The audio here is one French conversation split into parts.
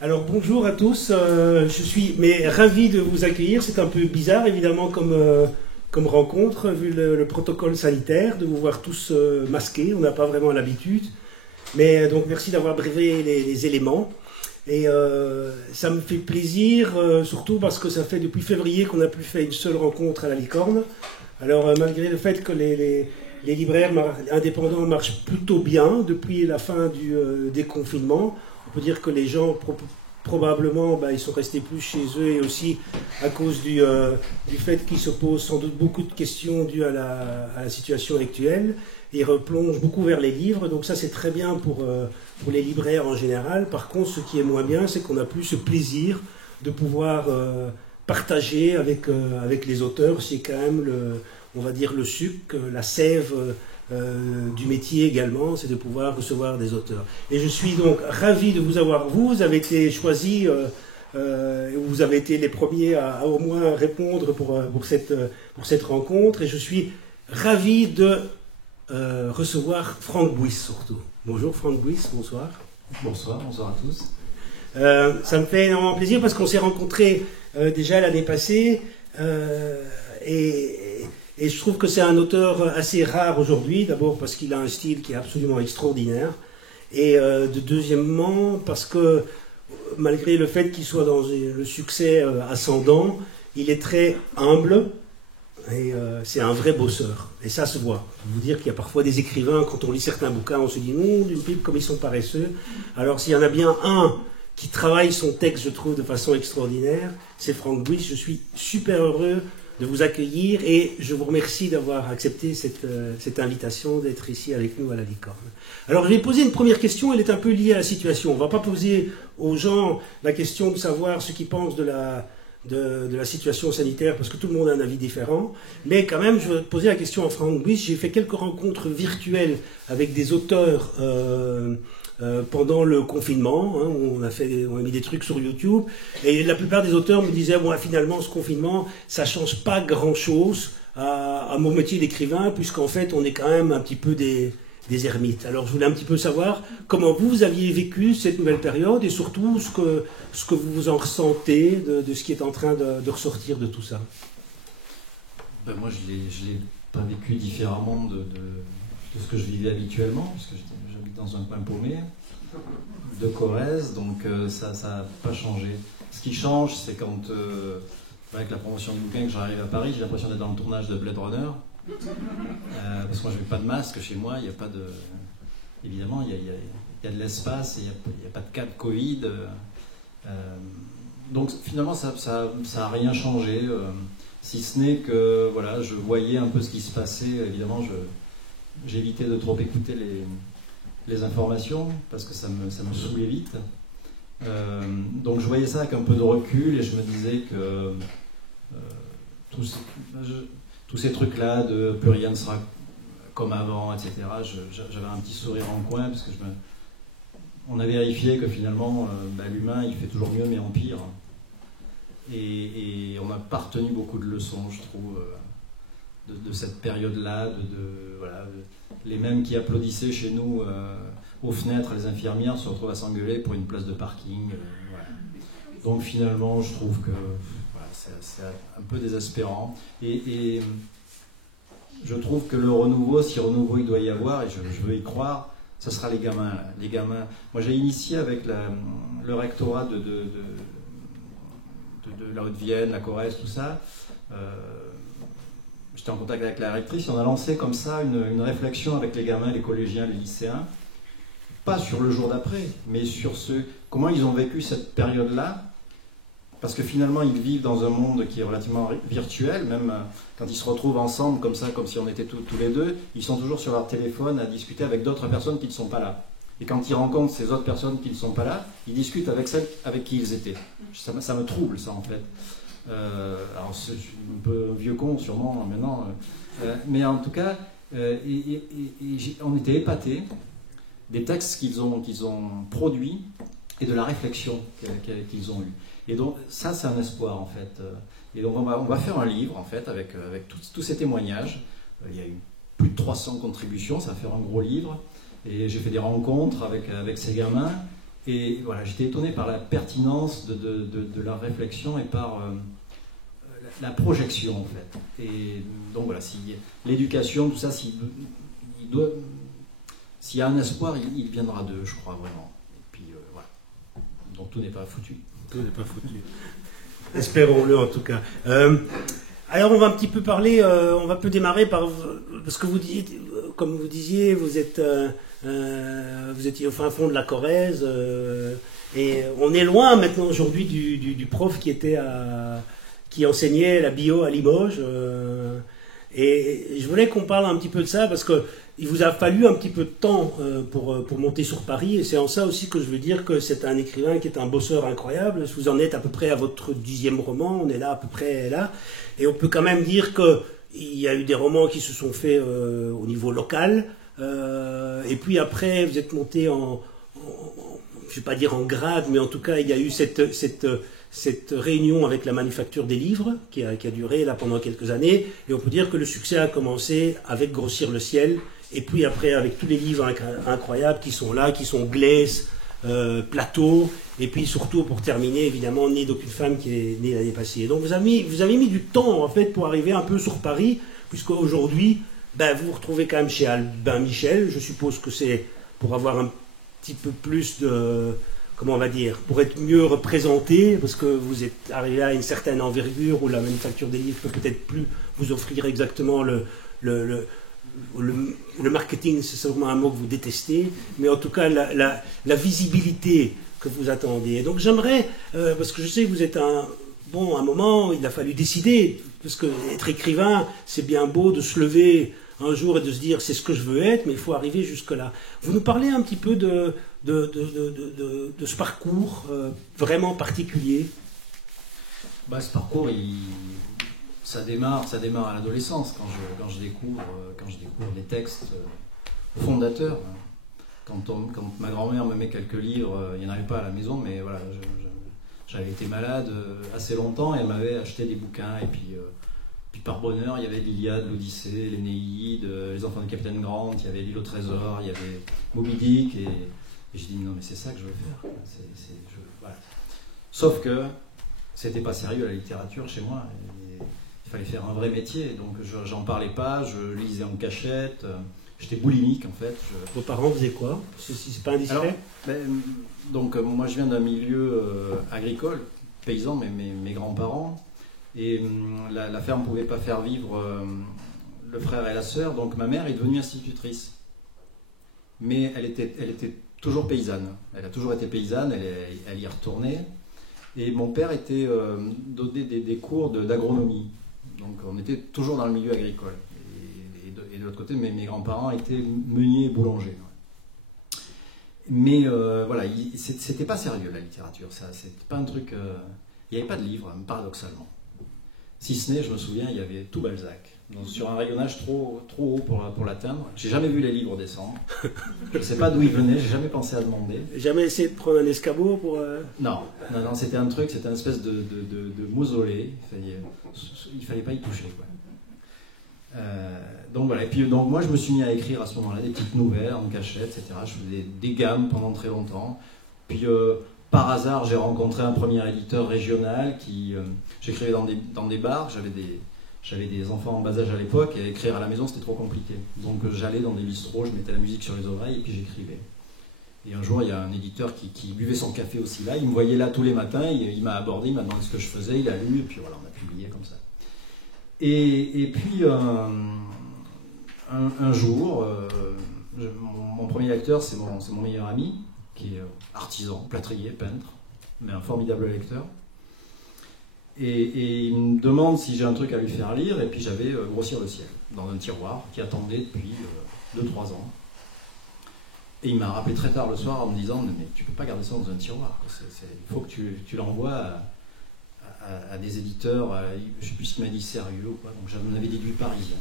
Alors bonjour à tous, je suis ravi de vous accueillir. C'est un peu bizarre évidemment comme rencontre vu le protocole sanitaire, de vous voir tous masqués, on n'a pas vraiment l'habitude. Mais donc merci d'avoir brevé les éléments. Et ça me fait plaisir, surtout parce que ça fait depuis février qu'on n'a plus fait une seule rencontre à la Licorne. Alors malgré le fait que les libraires indépendants marchent plutôt bien depuis la fin du déconfinement, on peut dire que les gens probablement ils sont restés plus chez eux, et aussi à cause du fait qu'ils se posent sans doute beaucoup de questions dues à la situation actuelle. Ils replongent beaucoup vers les livres, donc ça c'est très bien pour les libraires en général. Par contre, ce qui est moins bien, c'est qu'on n'a plus ce plaisir de pouvoir partager avec les auteurs. C'est quand même on va dire le sucre, la sève du métier également, c'est de pouvoir recevoir des auteurs. Et je suis donc ravi de vous avoir, vous avez été choisis, vous avez été les premiers à au moins répondre pour cette rencontre, et je suis ravi de recevoir Franck Bouys surtout. Bonjour Franck Bouys, bonsoir. Bonsoir à tous. Ça me fait énormément plaisir parce qu'on s'est rencontrés déjà l'année passée, et je trouve que c'est un auteur assez rare aujourd'hui, d'abord parce qu'il a un style qui est absolument extraordinaire, et deuxièmement parce que malgré le fait qu'il soit dans le succès ascendant, il est très humble, et c'est un vrai bosseur, et ça se voit. Je peux vous dire qu'il y a parfois des écrivains, quand on lit certains bouquins, on se dit non, d'une pipe comme ils sont paresseux. Alors s'il y en a bien un qui travaille son texte, je trouve, de façon extraordinaire, c'est Franck Bouys. Je suis super heureux de vous accueillir, et je vous remercie d'avoir accepté cette invitation, d'être ici avec nous à la Licorne. Alors je vais poser une première question, elle est un peu liée à la situation. On ne va pas poser aux gens la question de savoir ce qu'ils pensent de la situation sanitaire, parce que tout le monde a un avis différent, mais quand même je vais poser la question à Franck Bouys. J'ai fait quelques rencontres virtuelles avec des auteurs pendant le confinement, hein. On a mis des trucs sur YouTube, et la plupart des auteurs me disaient finalement ce confinement ça change pas grand chose à mon métier d'écrivain, puisqu'en fait on est quand même un petit peu des ermites. Alors je voulais un petit peu savoir comment vous aviez vécu cette nouvelle période, et surtout ce que vous en ressentez de ce qui est en train de ressortir de tout ça. Moi je l'ai pas vécu différemment de ce que je vivais habituellement, puisque j'habite dans un coin paumé de Corrèze, donc ça n'a pas changé. Ce qui change, c'est quand, avec la promotion du bouquin, que j'arrive à Paris, j'ai l'impression d'être dans le tournage de Blade Runner, parce que moi je n'ai pas de masque chez moi, il n'y a pas de... Évidemment, il y a de l'espace, il n'y a pas de cas de Covid, donc finalement ça n'a rien changé, si ce n'est que voilà, je voyais un peu ce qui se passait. Évidemment, j'évitais de trop écouter les informations, parce que ça me saoulait vite. Donc je voyais ça avec un peu de recul, et je me disais que tous ces trucs-là de plus rien ne sera comme avant, etc., j'avais un petit sourire en coin, parce que on a vérifié que finalement l'humain il fait toujours mieux mais en pire, et on n'a pas retenu beaucoup de leçons, je trouve, de cette période-là, voilà, les mêmes qui applaudissaient chez nous aux fenêtres, les infirmières se retrouvent à s'engueuler pour une place de parking. Voilà. Donc finalement, je trouve que voilà, c'est un peu désespérant. Et je trouve que le renouveau, si renouveau il doit y avoir, et je veux y croire, ce sera les gamins. Les gamins. Moi, j'ai initié avec le rectorat de la Haute-Vienne, la Corrèze, tout ça. J'étais en contact avec la rectrice, et on a lancé comme ça une réflexion avec les gamins, les collégiens, les lycéens, pas sur le jour d'après, mais sur comment ils ont vécu cette période-là, parce que finalement ils vivent dans un monde qui est relativement virtuel, même quand ils se retrouvent ensemble comme ça, comme si on était tous les deux, ils sont toujours sur leur téléphone à discuter avec d'autres personnes qui ne sont pas là. Et quand ils rencontrent ces autres personnes qui ne sont pas là, ils discutent avec celles avec qui ils étaient. Ça me trouble, ça, en fait. Alors c'est un peu vieux con sûrement maintenant, mais en tout cas on était épatés des textes qu'ils ont produits et de la réflexion qu'ils ont eue. Et donc ça c'est un espoir en fait. Et donc on va faire un livre en fait avec tous ces témoignages. Il y a eu plus de 300 contributions, ça va faire un gros livre, et j'ai fait des rencontres avec ces gamins. Et voilà, j'étais étonné par la pertinence de leur réflexion et par la projection, en fait. Et donc voilà, si l'éducation, tout ça, s'il y a un espoir, il viendra d'eux, je crois vraiment. Et puis voilà. Donc tout n'est pas foutu. Tout n'est pas foutu. Espérons-le en tout cas. Alors on va un petit peu parler, on va peu démarrer par parce que vous dites, comme vous disiez, vous étiez au fin fond de la Corrèze et on est loin maintenant aujourd'hui du prof qui enseignait la bio à Limoges. Et je voulais qu'on parle un petit peu de ça parce que il vous a fallu un petit peu de temps pour monter sur Paris, et c'est en ça aussi que je veux dire que c'est un écrivain qui est un bosseur incroyable. Vous en êtes à peu près à votre 10e roman, on est là à peu près là, et on peut quand même dire qu'il y a eu des romans qui se sont faits au niveau local, et puis après vous êtes monté je ne vais pas dire en grade, mais en tout cas il y a eu cette réunion avec la Manufacture des Livres qui a duré là pendant quelques années, et on peut dire que le succès a commencé avec Grossir le ciel, et puis après avec tous les livres incroyables qui sont là, qui sont Glaise, Plateau, et puis surtout pour terminer évidemment Né d'aucune femme qui est née l'année passée. Et donc vous avez mis du temps en fait pour arriver un peu sur Paris, puisque aujourd'hui vous vous retrouvez quand même chez Albin Michel. Je suppose que c'est pour avoir un petit peu plus de... Comment on va dire, pour être mieux représenté, parce que vous êtes arrivé à une certaine envergure où la Manufacture des Livres peut peut-être plus vous offrir exactement le marketing, c'est sûrement un mot que vous détestez, mais en tout cas la visibilité que vous attendiez. Donc j'aimerais, parce que je sais que vous êtes à un moment, il a fallu décider, parce que être écrivain, c'est bien beau de se lever un jour et de se dire c'est ce que je veux être, mais il faut arriver jusque-là. Vous nous parlez un petit peu de ce parcours vraiment particulier? Ce parcours, ça démarre à l'adolescence, quand je découvre les textes fondateurs. Quand ma grand-mère me met quelques livres, il n'y en avait pas à la maison, mais voilà, j'avais été malade assez longtemps et elle m'avait acheté des bouquins, et puis par bonheur, il y avait l'Iliade, l'Odyssée, l'Énéide, les Enfants du Capitaine Grant, il y avait L'Île au Trésor, il y avait Moby Dick, et j'ai dit non mais c'est ça que je veux faire. Voilà. Sauf que c'était pas sérieux la littérature chez moi, il fallait faire un vrai métier, donc j'en parlais pas, je lisais en cachette, j'étais boulimique en fait. Vos parents faisaient quoi, si c'est pas indiscret? Donc moi je viens d'un milieu agricole, paysan, mais mes grands-parents. Et la ferme ne pouvait pas faire vivre le frère et la sœur, donc ma mère est devenue institutrice. Mais elle était toujours paysanne. Elle a toujours été paysanne, elle y retournait. Et mon père était donné des cours d'agronomie. Donc on était toujours dans le milieu agricole. Et de l'autre côté, mes grands-parents étaient meuniers et boulangers. Mais voilà, c'était pas sérieux la littérature. C'était pas un truc. Il n'y avait pas de livre, paradoxalement. Si ce n'est, je me souviens, il y avait tout Balzac, donc sur un rayonnage trop haut pour l'atteindre. J'ai jamais vu les livres descendre. Je ne sais pas d'où ils venaient, j'ai jamais pensé à demander. Jamais essayé de prendre un escabeau pour... Non, c'était un truc, c'était une espèce de mausolée. Il fallait pas y toucher, quoi. Donc voilà, et puis donc moi je me suis mis à écrire à ce moment-là des petites nouvelles en cachette, etc. Je faisais des gammes pendant très longtemps. Puis par hasard, j'ai rencontré un premier éditeur régional qui... j'écrivais dans des bars, j'avais des enfants en bas âge à l'époque, et écrire à la maison c'était trop compliqué. Donc j'allais dans des bistrots, je mettais la musique sur les oreilles et puis j'écrivais. Et un jour, il y a un éditeur qui buvait son café aussi là, il me voyait là tous les matins, il m'a abordé, il m'a demandé ce que je faisais, il a lu, et puis voilà, on a publié comme ça. Et puis un jour, mon premier lecteur, c'est mon meilleur ami, qui est artisan, plâtrier, peintre, mais un formidable lecteur. Et il me demande si j'ai un truc à lui faire lire, et puis j'avais Grossir le ciel, dans un tiroir, qui attendait depuis 2-3 ans. Et il m'a rappelé très tard le soir en me disant « Mais tu peux pas garder ça dans un tiroir, il faut que tu l'envoies à des éditeurs, je sais plus ce qu'il m'a dit, sérieux ou quoi, donc j'en avais déduit parisien. »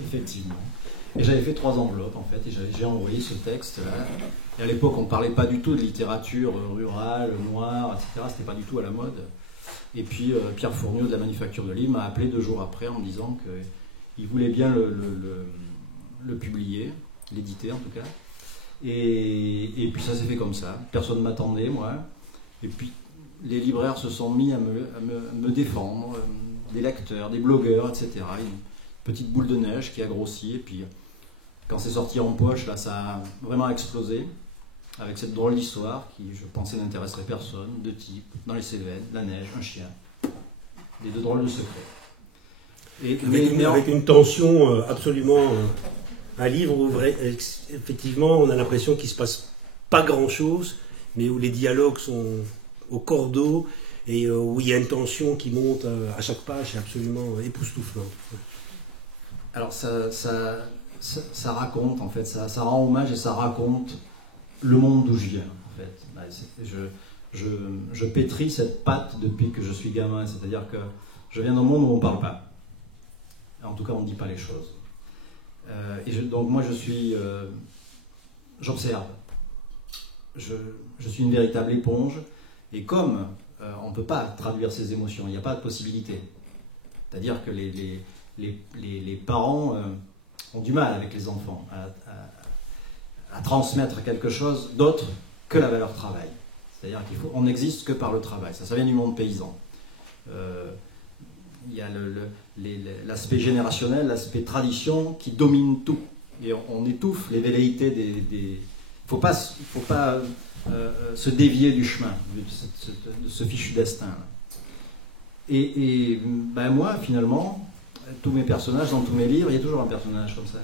Effectivement. Et j'avais fait 3 enveloppes en fait, et j'ai envoyé ce texte-là. Et à l'époque, on ne parlait pas du tout de littérature rurale, noire, etc. C'était pas du tout à la mode. Et puis Pierre Fourniot de la Manufacture de Livres m'a appelé 2 jours après en me disant qu'il voulait bien le publier, l'éditer en tout cas. Et puis ça s'est fait comme ça. Personne ne m'attendait, moi. Et puis les libraires se sont mis à me défendre, des lecteurs, des blogueurs, etc. Une petite boule de neige qui a grossi. Et puis quand c'est sorti en poche, là, ça a vraiment explosé. Avec cette drôle d'histoire qui, je pensais, n'intéresserait personne. Deux types, dans les Cévennes, la neige, un chien. Des deux drôles de secrets. Et, avec une tension absolument... un livre où effectivement on a l'impression qu'il ne se passe pas grand-chose, mais où les dialogues sont au cordeau et où il y a une tension qui monte à chaque page, c'est absolument époustouflant. Alors ça raconte, en fait, ça rend hommage et ça raconte le monde d'où je viens, en fait. Je pétris cette patte depuis que je suis gamin, c'est-à-dire que je viens d'un monde où on ne parle pas. En tout cas, on ne dit pas les choses. Donc moi, j'observe. Je suis une véritable éponge. Et comme on ne peut pas traduire ses émotions, il n'y a pas de possibilité. C'est-à-dire que les parents ont du mal avec les enfants à transmettre quelque chose d'autre que la valeur travail. C'est-à-dire qu'on n'existe que par le travail. Ça vient du monde paysan. Il y a l'aspect générationnel, l'aspect tradition qui domine tout. Et on étouffe les velléités des... Il ne faut pas se dévier du chemin, de ce fichu destin. Et ben moi, finalement, tous mes personnages, dans tous mes livres, il y a toujours un personnage comme ça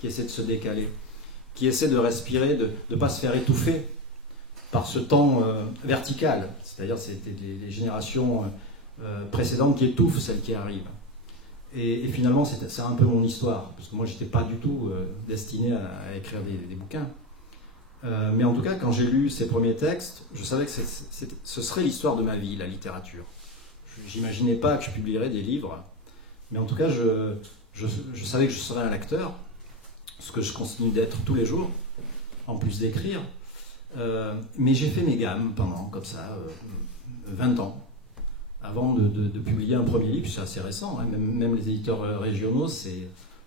qui essaie de se décaler, qui essaie de respirer, de ne pas se faire étouffer par ce temps vertical. C'est-à-dire c'était les générations... précédente qui étouffe celle qui arrive. Et finalement, c'est un peu mon histoire, parce que moi, je n'étais pas du tout destiné à écrire des bouquins. Mais en tout cas, quand j'ai lu ces premiers textes, je savais que ce serait l'histoire de ma vie, la littérature. Je n'imaginais pas que je publierais des livres, mais en tout cas, je savais que je serais un lecteur, ce que je continue d'être tous les jours, en plus d'écrire. Mais j'ai fait mes gammes pendant, comme ça, 20 ans. Avant de publier un premier livre, c'est assez récent, hein, même les éditeurs régionaux,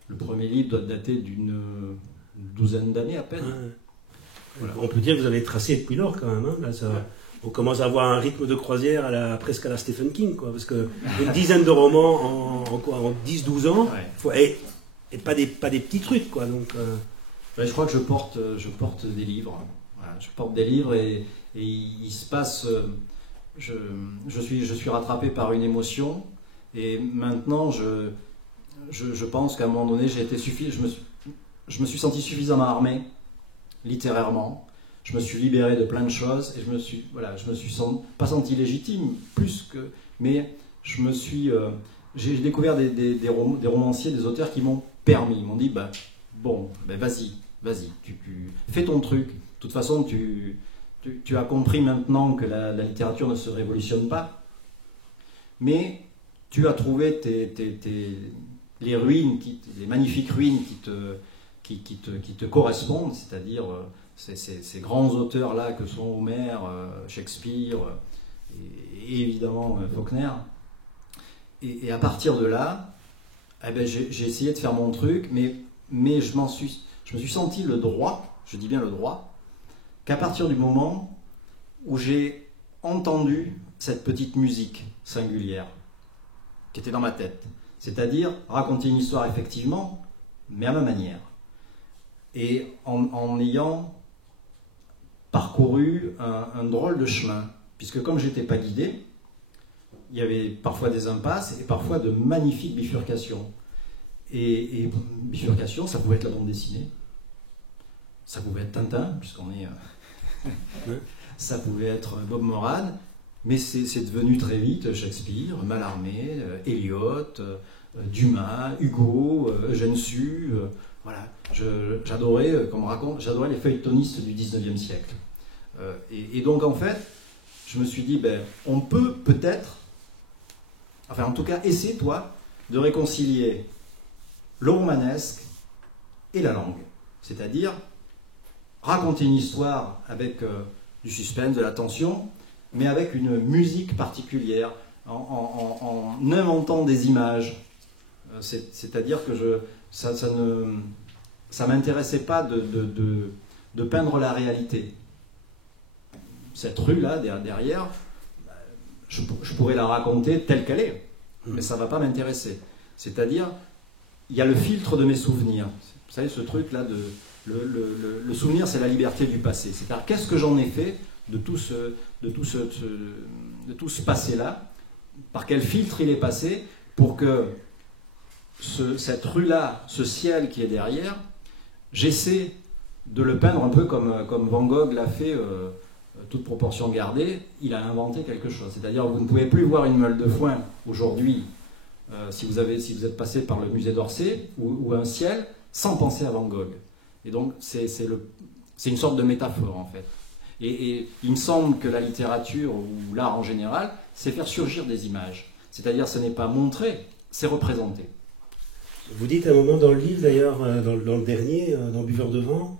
le premier livre doit dater d'une douzaine d'années à peine. Voilà. On peut dire que vous avez tracé depuis lors quand même. Hein, là, on commence à avoir un rythme de croisière presque à la Stephen King, quoi, parce qu'une dizaine de romans en 10-12 ans, et pas des petits trucs. Quoi, donc, je crois que je porte des livres. Voilà, je porte des livres et il se passe... Je suis rattrapé par une émotion et maintenant je pense qu'à un moment donné je me suis senti suffisamment armé littérairement, je me suis libéré de plein de choses et je me suis pas senti légitime mais j'ai découvert des romanciers, des auteurs qui m'ont permis, ils m'ont dit vas-y, tu fais ton truc, de toute façon tu as compris maintenant que la littérature ne se révolutionne pas, mais tu as trouvé les ruines, les magnifiques ruines qui te correspondent, c'est-à-dire ces grands auteurs-là que sont Homère, Shakespeare et évidemment Faulkner. Et à partir de là, j'ai essayé de faire mon truc, mais je me suis senti le droit, je dis bien le droit, qu'à partir du moment où j'ai entendu cette petite musique singulière qui était dans ma tête, c'est-à-dire raconter une histoire effectivement, mais à ma manière, et en ayant parcouru un drôle de chemin, puisque comme je n'étais pas guidé, il y avait parfois des impasses et parfois de magnifiques bifurcations. Et bifurcation, ça pouvait être la bande dessinée, ça pouvait être Tintin, puisqu'on est... ça pouvait être Bob Moran, mais c'est devenu très vite Shakespeare, Mallarmé, Eliot, Dumas, Hugo, Eugène Sue, voilà. J'adorais les feuilletonistes du 19e siècle. Et donc en fait, je me suis dit, on peut peut-être, enfin en tout cas, essaie-toi de réconcilier le romanesque et la langue. C'est-à-dire raconter une histoire avec du suspense, de la tension, mais avec une musique particulière, en inventant des images. C'est-à-dire que ça m'intéressait pas de peindre la réalité. Cette rue-là, derrière, je pourrais la raconter telle qu'elle est, mais ça ne va pas m'intéresser. C'est-à-dire, il y a le filtre de mes souvenirs. Vous savez, ce truc-là, le souvenir, c'est la liberté du passé. C'est-à-dire, qu'est-ce que j'en ai fait de tout ce passé-là? Par quel filtre il est passé pour que cette rue-là, ce ciel qui est derrière, j'essaie de le peindre un peu comme Van Gogh l'a fait, toute proportion gardée, il a inventé quelque chose. C'est-à-dire, vous ne pouvez plus voir une meule de foin aujourd'hui, si vous êtes passé par le musée d'Orsay, ou un ciel, sans penser à Van Gogh. Et donc, c'est une sorte de métaphore, en fait. Et il me semble que la littérature, ou l'art en général, c'est faire surgir des images. C'est-à-dire, ce n'est pas montrer, c'est représenter. Vous dites à un moment dans le livre, d'ailleurs, dans le dernier, dans Buveur de vent,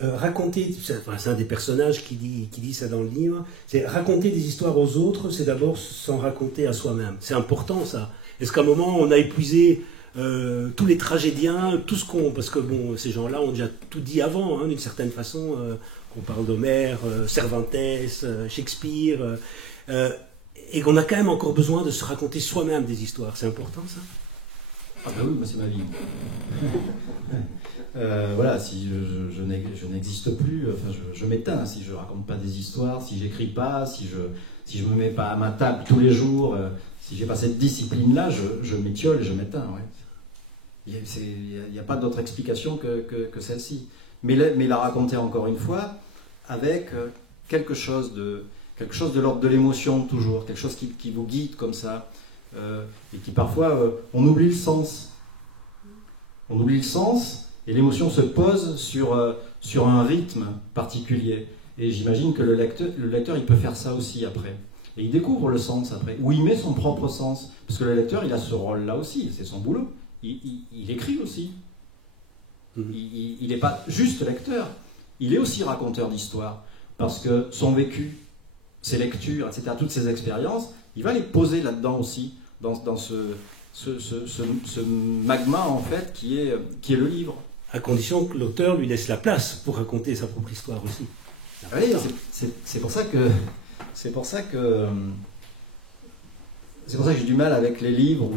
raconter, c'est un des personnages qui dit ça dans le livre, c'est raconter des histoires aux autres, c'est d'abord s'en raconter à soi-même. C'est important, ça. Est-ce qu'à un moment, on a épuisé tous les tragédiens, tout ce qu'on... Parce que bon, ces gens-là ont déjà tout dit avant, hein, d'une certaine façon. On parle d'Homère, Cervantes, Shakespeare, et qu'on a quand même encore besoin de se raconter soi-même des histoires. C'est important, ça? Ah ben oui, moi c'est ma vie. Voilà, si je n'existe plus, enfin je m'éteins si je raconte pas des histoires, si j'écris pas, si je me mets pas à ma table tous les jours, si j'ai pas cette discipline-là, je m'étiole et je m'éteins. Ouais. Il n'y a pas d'autre explication que celle-ci. Mais la raconter encore une fois avec quelque chose de l'ordre de l'émotion toujours, quelque chose qui vous guide comme ça, et qui parfois on oublie le sens. On oublie le sens et l'émotion se pose sur un rythme particulier. Et j'imagine que le lecteur il peut faire ça aussi après. Et il découvre le sens après, ou il met son propre sens. Parce que le lecteur il a ce rôle-là aussi, c'est son boulot. Il écrit aussi. Il n'est pas juste lecteur, il est aussi raconteur d'histoire, parce que son vécu, ses lectures, etc., toutes ses expériences, il va les poser là-dedans aussi, dans ce magma en fait qui est le livre. À condition que l'auteur lui laisse la place pour raconter sa propre histoire aussi. Oui, c'est pour ça que j'ai du mal avec les livres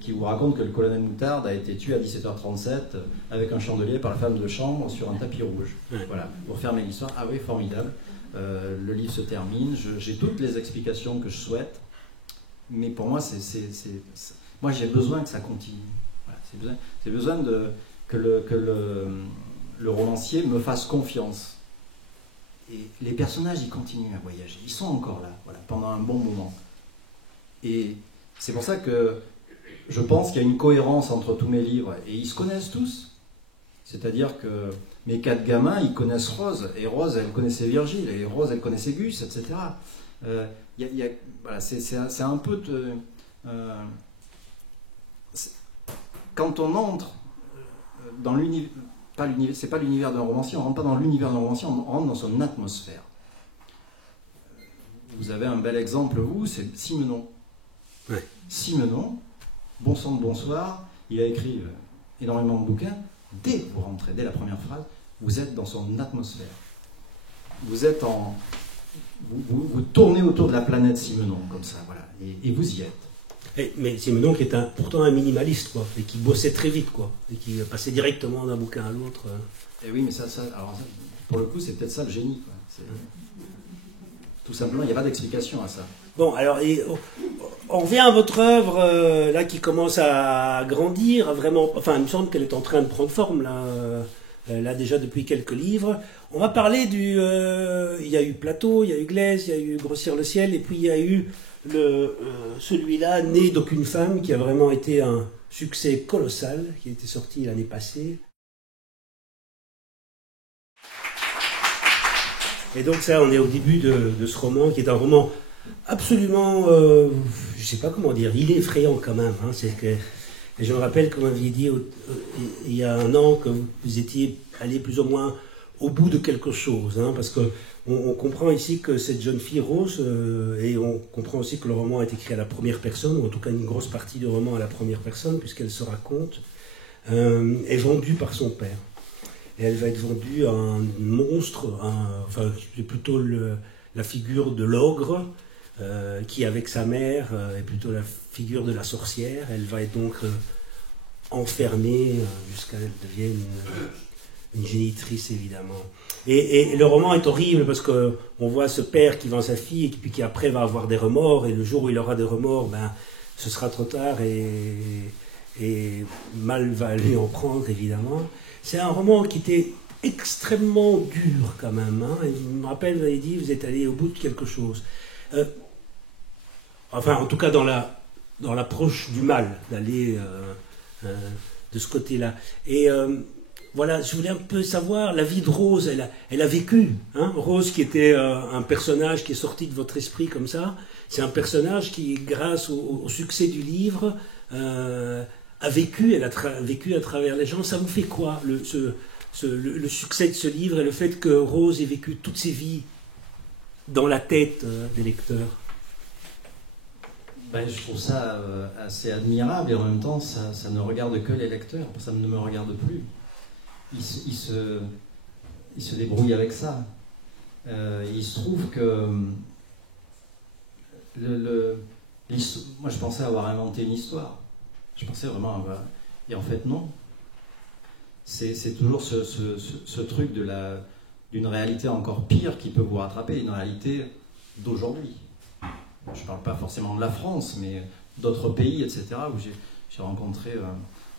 qui vous racontent que le colonel Moutarde a été tué à 17h37 avec un chandelier par la femme de chambre sur un tapis rouge. Ouais. Voilà, pour fermer l'histoire. Ah oui, formidable. Le livre se termine. J'ai toutes les explications que je souhaite, mais pour moi, moi j'ai besoin que ça continue. Voilà, j'ai besoin que le romancier me fasse confiance. Et les personnages, ils continuent à voyager. Ils sont encore là, voilà, pendant un bon moment. Et c'est pour ça que je pense qu'il y a une cohérence entre tous mes livres. Et ils se connaissent tous. C'est-à-dire que mes 4 gamins, ils connaissent Rose. Et Rose, elle connaissait Virgile. Et Rose, elle connaissait Gus, etc. Voilà, c'est un peu... quand on entre dans l'univers... C'est pas l'univers d'un romancier, on ne rentre pas dans l'univers d'un romancier, on rentre dans son atmosphère. Vous avez un bel exemple, vous, c'est Simenon. Ouais. Simenon, bon sang de bonsoir, il a écrit énormément de bouquins. Dès que vous rentrez, dès la première phrase, vous êtes dans son atmosphère. Vous êtes vous tournez autour de la planète Simenon, comme ça, voilà, et vous y êtes. Mais Simenon qui est pourtant un minimaliste, quoi, et qui bossait très vite, quoi, et qui passait directement d'un bouquin à l'autre. Et oui, mais alors, pour le coup, c'est peut-être ça le génie, quoi. Tout simplement, il n'y a pas d'explication à ça. Bon, alors, on revient à votre œuvre, là, qui commence à grandir, vraiment... Enfin, il me semble qu'elle est en train de prendre forme, là déjà depuis quelques livres. On va parler il y a eu Plateau, il y a eu Glaise, il y a eu Grossir le ciel, et puis il y a eu celui-là, Né d'aucune femme, qui a vraiment été un succès colossal, qui a été sorti l'année passée. Et donc ça, on est au début de ce roman, qui est un roman absolument, je ne sais pas comment dire, il est effrayant quand même. Hein, et je me rappelle qu'on m'aviez dit il y a un an que vous étiez allé plus ou moins au bout de quelque chose, hein, parce qu'on comprend ici que cette jeune fille Rose, et on comprend aussi que le roman est écrit à la première personne, ou en tout cas une grosse partie du roman à la première personne, puisqu'elle se raconte, est vendue par son père. et elle va être vendue à un monstre, enfin c'est plutôt la figure de l'ogre, qui avec sa mère est plutôt la figure de la sorcière. Elle va être donc enfermée jusqu'à ce qu'elle devienne une génitrice, évidemment. Et le roman est horrible parce qu'on voit ce père qui vend sa fille et puis qui après va avoir des remords, et le jour où il aura des remords, ben, ce sera trop tard et mal va lui en prendre, évidemment. C'est un roman qui était extrêmement dur quand même. Hein. Je me rappelle, vous avez dit, vous êtes allé au bout de quelque chose. Enfin, en tout cas, dans l'approche du mal, d'aller de ce côté-là. Et voilà, je voulais un peu savoir, la vie de Rose, elle a vécu. Hein. Rose, qui était un personnage qui est sorti de votre esprit comme ça, c'est un personnage qui, grâce au succès du livre, a vécu, elle a vécu à travers les gens. Ça vous fait quoi, le succès de ce livre et le fait que Rose ait vécu toutes ses vies dans la tête des lecteurs? Ben, je trouve ça assez admirable, et en même temps, ça ne regarde que les lecteurs. Ça ne me regarde plus. Ils se débrouillent avec ça. Il se trouve que moi, je pensais avoir inventé une histoire. Je pensais vraiment avoir... Et en fait, non. C'est toujours ce truc d'une réalité encore pire qui peut vous rattraper, une réalité d'aujourd'hui. Je ne parle pas forcément de la France, mais d'autres pays, etc., où j'ai rencontré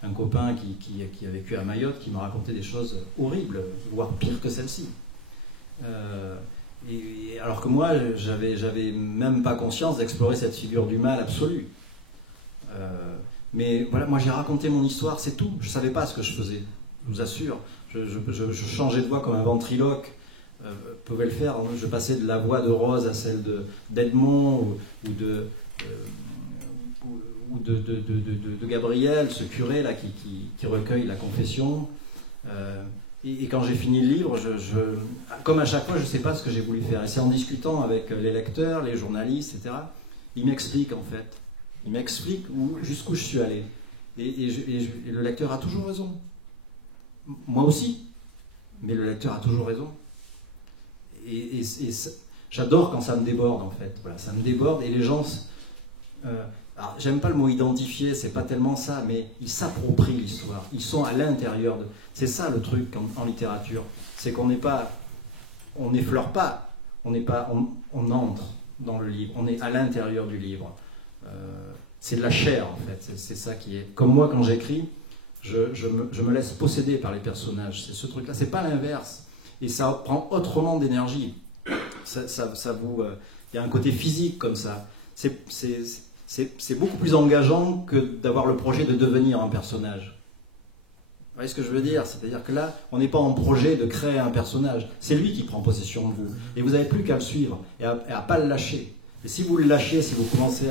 un copain qui a vécu à Mayotte, qui m'a raconté des choses horribles, voire pires que celle-ci. Et alors que moi, j'avais même pas conscience d'explorer cette figure du mal absolu. Mais voilà, moi j'ai raconté mon histoire, c'est tout. Je ne savais pas ce que je faisais, je vous assure. Je changeais de voix comme un ventriloque. Pouvait le faire. Je passais de la voix de Rose à celle d'Edmond ou de Gabriel, ce curé là qui recueille la confession. Et quand j'ai fini le livre, comme à chaque fois, je ne sais pas ce que j'ai voulu faire. Et c'est en discutant avec les lecteurs, les journalistes, etc. Ils m'expliquent en fait. Ils m'expliquent jusqu'où je suis allé. Et le lecteur a toujours raison. Moi aussi. Mais le lecteur a toujours raison. Et j'adore quand ça me déborde en fait. Voilà, ça me déborde et les gens. Alors, j'aime pas le mot identifier, c'est pas tellement ça, mais ils s'approprient l'histoire. Ils sont à l'intérieur de. C'est ça le truc en littérature, c'est qu'on n'est pas, on n'effleure pas, on entre dans le livre, on est à l'intérieur du livre. C'est de la chair en fait. C'est ça qui est. Comme moi quand j'écris, je me laisse posséder par les personnages. C'est ce truc-là. C'est pas l'inverse. Et ça prend autrement d'énergie. Ça vous, y a un côté physique comme ça. C'est beaucoup plus engageant que d'avoir le projet de devenir un personnage. Vous voyez ce que je veux dire? C'est-à-dire que là, on n'est pas en projet de créer un personnage. C'est lui qui prend possession de vous. Et vous n'avez plus qu'à le suivre et à pas le lâcher. Et si vous le lâchez, si vous commencez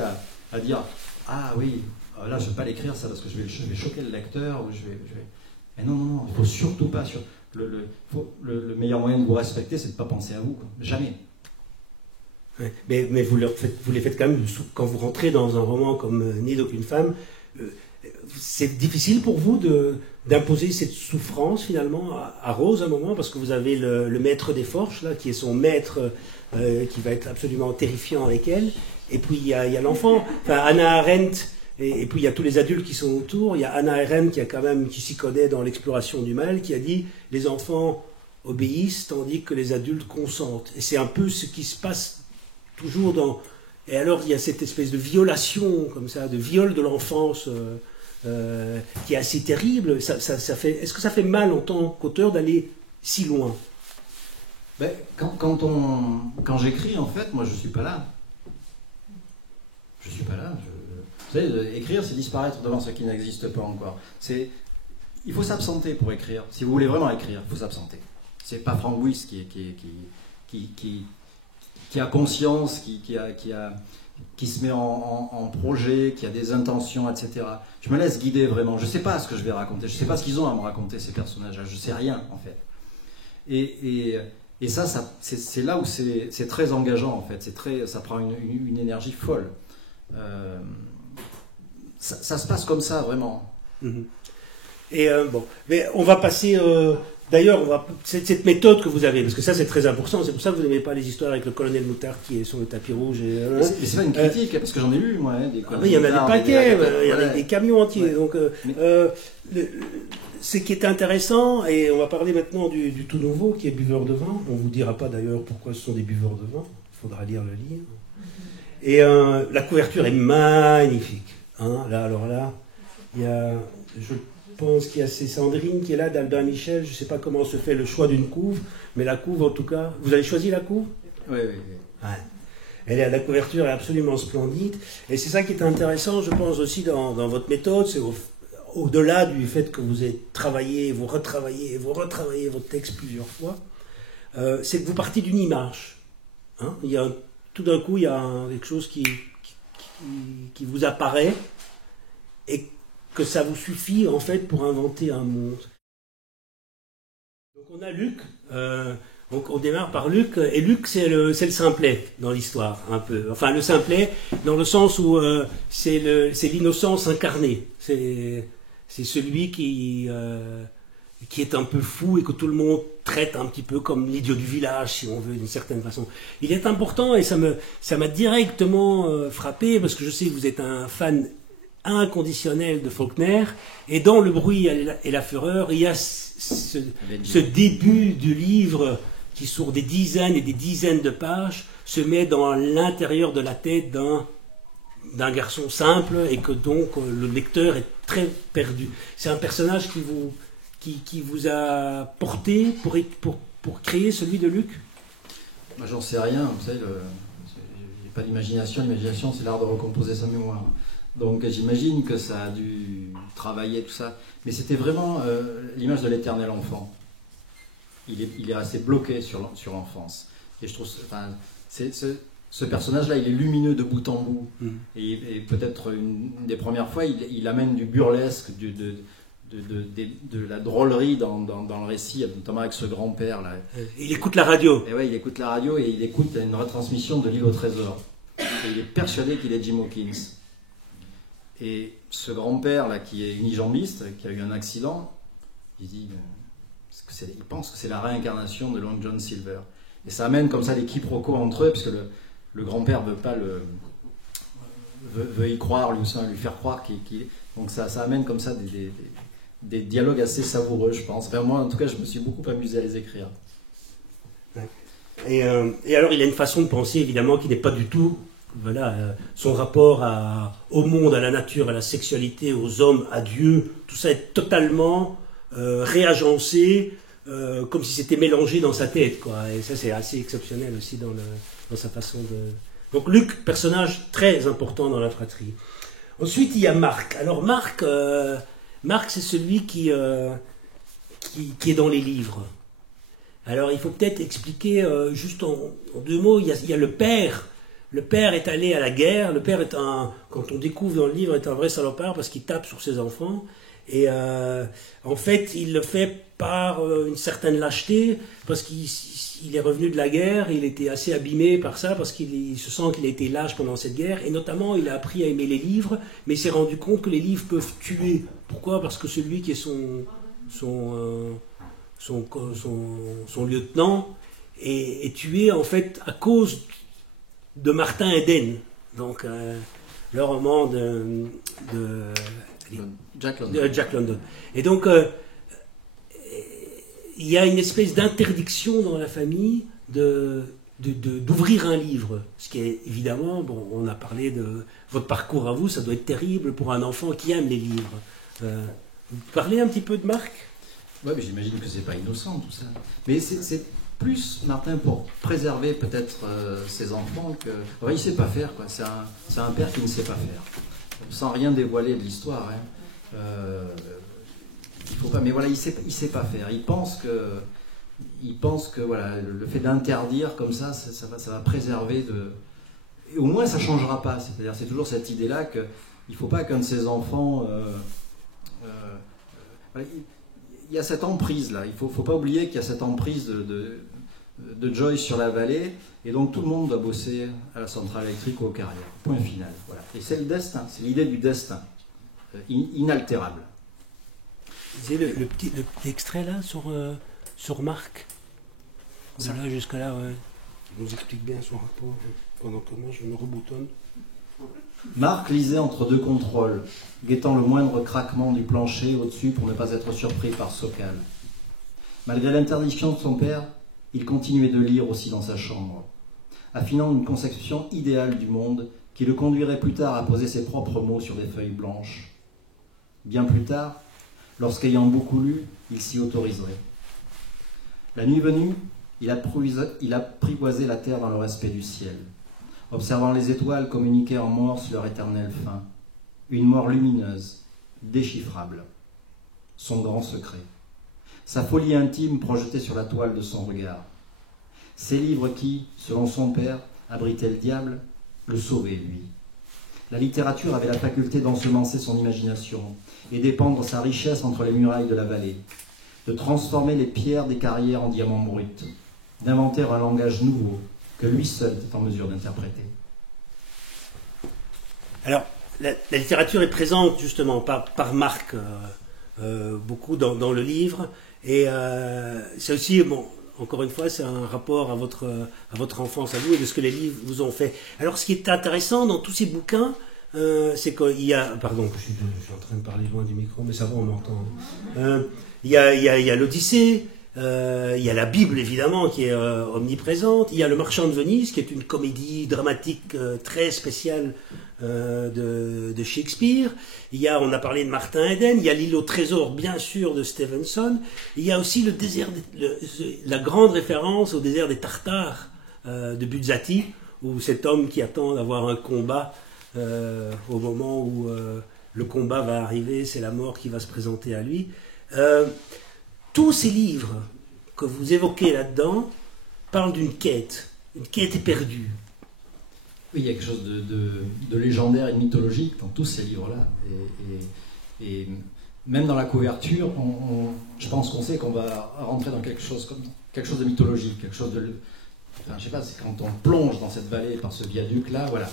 à dire « Ah oui, là je ne vais pas l'écrire ça parce que je vais choquer le lecteur. » ou je vais... Mais non, il ne faut surtout pas... Le meilleur moyen de vous respecter, c'est de ne pas penser à vous. Quoi. Jamais. Ouais, mais vous les faites quand même, quand vous rentrez dans un roman comme Ni d'aucune femme, c'est difficile pour vous d'imposer cette souffrance finalement à Rose à un moment, parce que vous avez le maître des forges, là, qui est son maître, qui va être absolument terrifiant avec elle, et puis il y a l'enfant, enfin, Hannah Arendt, et puis il y a tous les adultes qui sont autour. Il y a Hannah Arendt qui s'y connaît dans l'exploration du mal, qui a dit les enfants obéissent tandis que les adultes consentent. Et c'est un peu ce qui se passe toujours dans... Et alors il y a cette espèce de violation comme ça, de viol de l'enfance qui est assez terrible. Est-ce que ça fait mal en tant qu'auteur d'aller si loin? Ben, quand j'écris, en fait, moi je suis pas là. Je suis pas là. Vous savez, écrire, c'est disparaître devant ce qui n'existe pas encore. Il faut s'absenter pour écrire. Si vous voulez vraiment écrire, il faut s'absenter. C'est pas Frank Wyss qui a conscience, qui se met en projet, qui a des intentions, etc. Je me laisse guider vraiment. Je sais pas ce que je vais raconter. Je sais pas ce qu'ils ont à me raconter, ces personnages-là. Je sais rien, en fait. Et ça c'est là où c'est très engageant, en fait. Ça prend une énergie folle. Ça se passe comme ça, vraiment. Et bon, mais on va passer D'ailleurs, cette méthode que vous avez, parce que ça c'est très important, c'est pour ça que vous n'aimez pas les histoires avec le colonel Moutard qui est sur le tapis rouge. Mais c'est pas une critique, parce que j'en ai lu, moi. Des oui, il y en a des paquets, il y en a des camions entiers. Ouais. Donc, ce qui est intéressant, et on va parler maintenant du tout nouveau qui est Buveurs de vin. On ne vous dira pas d'ailleurs pourquoi ce sont des buveurs de vin, il faudra lire le livre. Et la couverture est magnifique. Hein, là, alors là, il y a... Je pense qu'il y a c'est Sandrine qui est là, d'Albin Michel. Je ne sais pas comment se fait le choix d'une couve, mais la couve, en tout cas... Vous avez choisi la couve? Oui. Ouais. La couverture est absolument splendide. Et c'est ça qui est intéressant, je pense, aussi dans votre méthode. C'est au-delà du fait que vous avez travaillé, vous retravaillez votre texte plusieurs fois. C'est que vous partez d'une image. Hein, tout d'un coup, il y a quelque chose qui vous apparaît et que ça vous suffit en fait pour inventer un monde. Donc on a Luc, donc on démarre par Luc, et Luc c'est le simplet dans l'histoire, un peu. Enfin le simplet dans le sens où c'est l'innocence incarnée, c'est celui qui est un peu fou et que tout le monde traite un petit peu comme l'idiot du village, si on veut, d'une certaine façon. Il est important et ça m'a directement frappé parce que je sais que vous êtes un fan inconditionnel de Faulkner, et dans Le bruit et la fureur, il y a ce début du livre qui, sur des dizaines et des dizaines de pages, se met dans l'intérieur de la tête d'un garçon simple, et que donc le lecteur est très perdu. C'est un personnage qui vous a porté pour créer celui de Luc? Bah, j'en sais rien, vous savez, j'ai pas d'imagination. L'imagination, c'est l'art de recomposer sa mémoire. Donc j'imagine que ça a dû travailler tout ça. Mais c'était vraiment l'image de l'éternel enfant. Il est resté bloqué sur l'enfance. Et je trouve, enfin, ce personnage-là, il est lumineux de bout en bout. Et peut-être une des premières fois, il amène du burlesque, de la drôlerie dans le récit, notamment avec ce grand-père là. Il écoute la radio. Et ouais, il écoute la radio et il écoute une retransmission de l'île au trésor. Et il est persuadé qu'il est Jim Hawkins. Et ce grand-père là, qui est unijambiste, qui a eu un accident, il pense que c'est la réincarnation de Long John Silver. Et ça amène comme ça les quiproquos entre eux, puisque le grand-père veut y croire, lui faire croire qu'il est. Donc ça amène comme ça des dialogues assez savoureux, je pense. Enfin, moi, en tout cas, je me suis beaucoup amusé à les écrire. Et alors, il a une façon de penser, évidemment, qui n'est pas du tout... son rapport au monde, à la nature, à la sexualité, aux hommes, à Dieu, tout ça est totalement réagencé, comme si c'était mélangé dans sa tête, quoi. Et ça, c'est assez exceptionnel aussi dans sa façon de... Donc Luc, personnage très important dans la fratrie. Ensuite, il y a Marc. Alors Marc, c'est celui qui est dans les livres. Alors il faut peut-être expliquer juste en 2 mots. Il y a le père. Le père est allé à la guerre. Le père quand on découvre dans le livre, est un vrai salopard parce qu'il tape sur ses enfants. Et en fait, il le fait par une certaine lâcheté, parce qu'il est revenu de la guerre, il était assez abîmé par ça, parce qu'il se sent qu'il a été lâche pendant cette guerre, et notamment il a appris à aimer les livres, mais il s'est rendu compte que les livres peuvent tuer. Pourquoi? Parce que celui qui est son lieutenant est tué en fait à cause de Martin Eden, donc le roman de Jack London. Et donc il y a une espèce d'interdiction dans la famille d'ouvrir un livre, ce qui est évidemment, bon, on a parlé de votre parcours à vous, ça doit être terrible pour un enfant qui aime les livres. Vous parlez un petit peu de Marc? Oui, mais j'imagine que c'est pas innocent tout ça. Mais c'est plus, Martin, pour préserver peut-être ses enfants que... Enfin, il ne sait pas faire, quoi. C'est un père qui ne sait pas faire. Sans rien dévoiler de l'histoire. Hein. Il faut pas... Mais voilà, il sait pas faire. Il pense que voilà, le fait d'interdire comme ça va préserver de... Et au moins, ça ne changera pas. C'est-à-dire, c'est toujours cette idée-là qu'il ne faut pas qu'un de ses enfants... il y a cette emprise-là. Il ne faut pas oublier qu'il y a cette emprise de Joyce sur la vallée, et donc tout le monde doit bosser à la centrale électrique ou aux carrières. Point final. Voilà. Et c'est le destin, c'est l'idée du destin, inaltérable. Vous avez le petit extrait là sur sur Marc. De là jusqu'à là, ouais. Il nous explique bien son rapport. Pendant que moi, je me reboutonne. Marc lisait entre deux contrôles, guettant le moindre craquement du plancher au-dessus pour ne pas être surpris par Sokal. Malgré l'interdiction de son père, il continuait de lire aussi dans sa chambre, affinant une conception idéale du monde qui le conduirait plus tard à poser ses propres mots sur des feuilles blanches. Bien plus tard, lorsqu'ayant beaucoup lu, il s'y autoriserait. La nuit venue, il apprivoisait la terre dans le respect du ciel, observant les étoiles communiquer en morse leur éternelle fin, une mort lumineuse, déchiffrable, son grand secret, sa folie intime projetée sur la toile de son regard. Ces livres qui, selon son père, abritaient le diable, le sauvaient, lui. La littérature avait la faculté d'ensemencer son imagination et d'épandre sa richesse entre les murailles de la vallée, de transformer les pierres des carrières en diamants bruts, d'inventer un langage nouveau que lui seul était en mesure d'interpréter. Alors, la littérature est présente justement par Marc, beaucoup dans le livre, et c'est aussi, bon, encore une fois, c'est un rapport à votre enfance, à vous, et de ce que les livres vous ont fait. Alors, ce qui est intéressant dans tous ces bouquins, c'est qu'il y a... Pardon, je suis en train de parler loin du micro, mais ça va, on m'entend. Il y a l'Odyssée, il y a la Bible, évidemment, qui est omniprésente. Il y a Le Marchand de Venise, qui est une comédie dramatique très spéciale de Shakespeare. On a parlé de Martin Eden. Il y a L'île au trésor, bien sûr, de Stevenson. Il y a aussi la grande référence au désert des Tartares de Buzzati, où cet homme qui attend d'avoir un combat, au moment où le combat va arriver, c'est la mort qui va se présenter à lui. Tous ces livres que vous évoquez là-dedans parlent d'une quête éperdue. Oui, il y a quelque chose de légendaire et de mythologique dans tous ces livres-là. Et même dans la couverture, je pense qu'on sait qu'on va rentrer dans quelque chose de mythologique, quelque chose de... Enfin, je sais pas, c'est quand on plonge dans cette vallée par ce viaduc-là, voilà.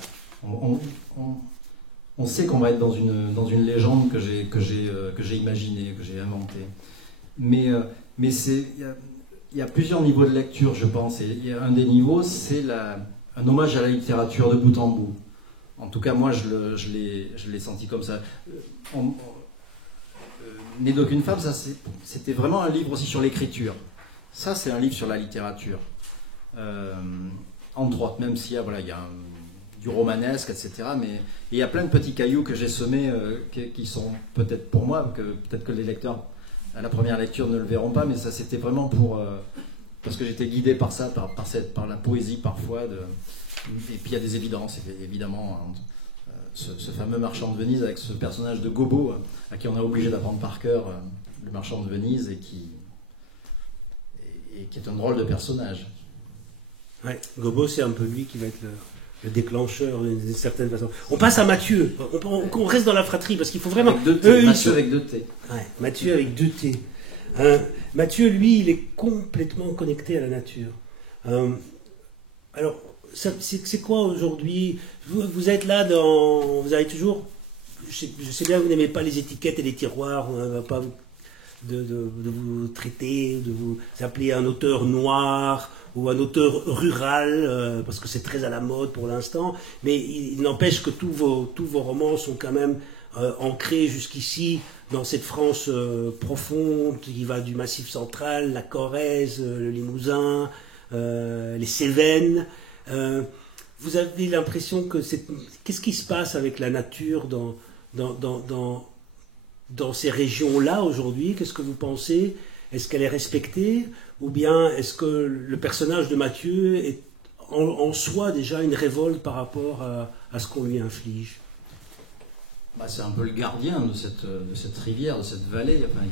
On sait qu'on va être dans une légende que j'ai imaginée, que j'ai inventée. Mais il y a plusieurs niveaux de lecture, je pense. Et il y a un des niveaux, c'est un hommage à la littérature de bout en bout. En tout cas, moi, je l'ai senti comme ça. Né d'aucune femme, ça, c'était vraiment un livre aussi sur l'écriture. Ça, c'est un livre sur la littérature. Entre autres, même s'il y a, il y a du romanesque, etc. Mais il y a plein de petits cailloux que j'ai semés qui sont peut-être pour moi, peut-être que les lecteurs à la première lecture ne le verront pas, mais ça c'était vraiment parce que j'étais guidé par ça, par la poésie parfois. Et puis il y a des évidences, évidemment, ce fameux marchand de Venise avec ce personnage de Gobbo à qui on a obligé d'apprendre par cœur le marchand de Venise et qui est un drôle de personnage. Ouais, Gobbo, c'est un peu lui qui va être le déclencheur d'une certaine façon. On passe à Mathieu. On reste dans la fratrie parce qu'il faut vraiment... Mathieu avec 2 T. Ouais, Mathieu avec 2 T. Mathieu, lui, il est complètement connecté à la nature. Alors, c'est quoi aujourd'hui? Vous êtes là vous avez toujours... Je sais bien que vous n'aimez pas les étiquettes et les tiroirs. On ne va pas de vous traiter, de vous appeler un auteur noir ou un auteur rural, parce que c'est très à la mode pour l'instant, mais il n'empêche que tous vos romans sont quand même ancrés jusqu'ici dans cette France profonde qui va du Massif central, la Corrèze, le Limousin, les Cévennes. Vous avez l'impression que qu'est-ce qui se passe avec la nature dans ces régions-là aujourd'hui? Qu'est-ce que vous pensez? Est-ce qu'elle est respectée? Ou bien est-ce que le personnage de Mathieu est en soi déjà une révolte par rapport à ce qu'on lui inflige? C'est un peu le gardien de cette rivière, de cette vallée. Enfin,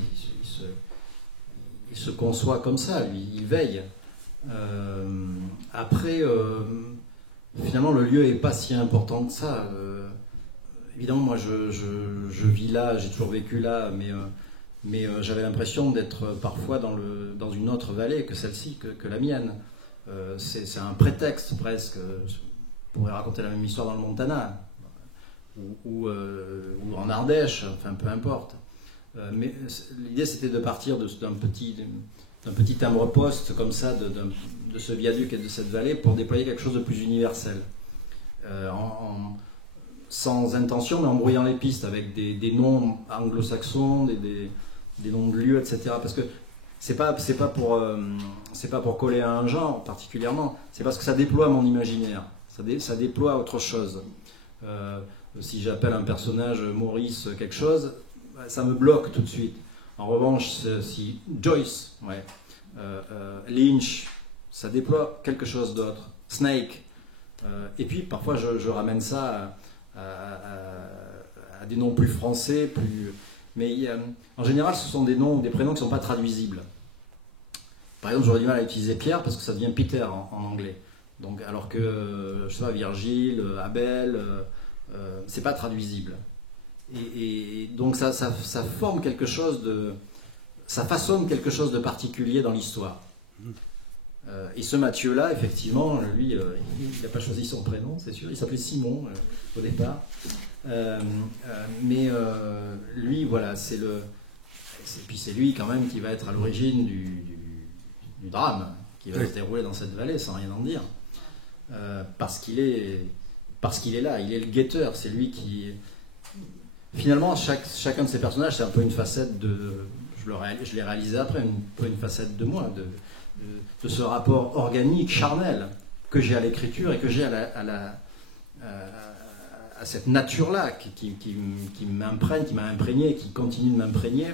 il se conçoit comme ça, lui, il veille. Après, finalement, le lieu n'est pas si important que ça. Évidemment, moi, je vis là, j'ai toujours vécu là, mais j'avais l'impression d'être parfois dans une autre vallée que celle-ci, que la mienne. C'est un prétexte presque. Je pourrais raconter la même histoire dans le Montana ou en Ardèche, enfin peu importe. Mais l'idée c'était de partir petit timbre-poste comme ça de ce viaduc et de cette vallée pour déployer quelque chose de plus universel. Sans intention, mais en brouillant les pistes avec des noms anglo-saxons, des noms de lieux, etc. Parce que c'est pas pour coller à un genre particulièrement, c'est parce que ça déploie mon imaginaire, ça déploie autre chose. Si j'appelle un personnage Maurice quelque chose, ça me bloque tout de suite. En revanche, si Joyce, ouais, Lynch, ça déploie quelque chose d'autre. Snake. Et puis parfois je ramène ça à des noms plus français, mais en général ce sont des noms ou des prénoms qui ne sont pas traduisibles. Par exemple, j'aurais du mal à utiliser Pierre parce que ça devient Peter en anglais. Donc, alors que, je sais pas, Virgile, Abel, c'est pas traduisible. Et donc ça forme quelque chose ça façonne quelque chose de particulier dans l'histoire. Et ce Mathieu-là, effectivement, lui, il n'a pas choisi son prénom, c'est sûr. Il s'appelait Simon au départ. Mais lui, voilà, puis c'est lui quand même qui va être à l'origine du drame qui va se dérouler dans cette vallée, sans rien en dire. Parce qu'il est là, il est le guetteur, c'est lui qui... Finalement, chacun de ces personnages, c'est un peu une facette je l'ai réalisé après, une facette de moi, de ce rapport organique, charnel, que j'ai à l'écriture et que j'ai à cette nature-là qui m'imprègne, qui m'a imprégné, qui continue de m'imprégner.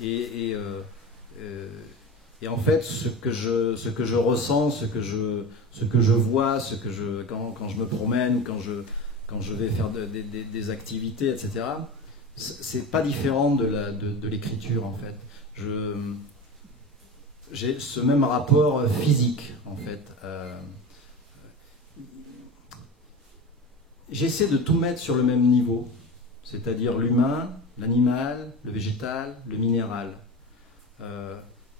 Et en fait, ce que je ressens, ce que je vois, quand je me promène, quand je vais faire des activités, etc., c'est pas différent de l'écriture, en fait. J'ai ce même rapport physique, en fait. J'essaie de tout mettre sur le même niveau, c'est-à-dire l'humain, l'animal, le végétal, le minéral.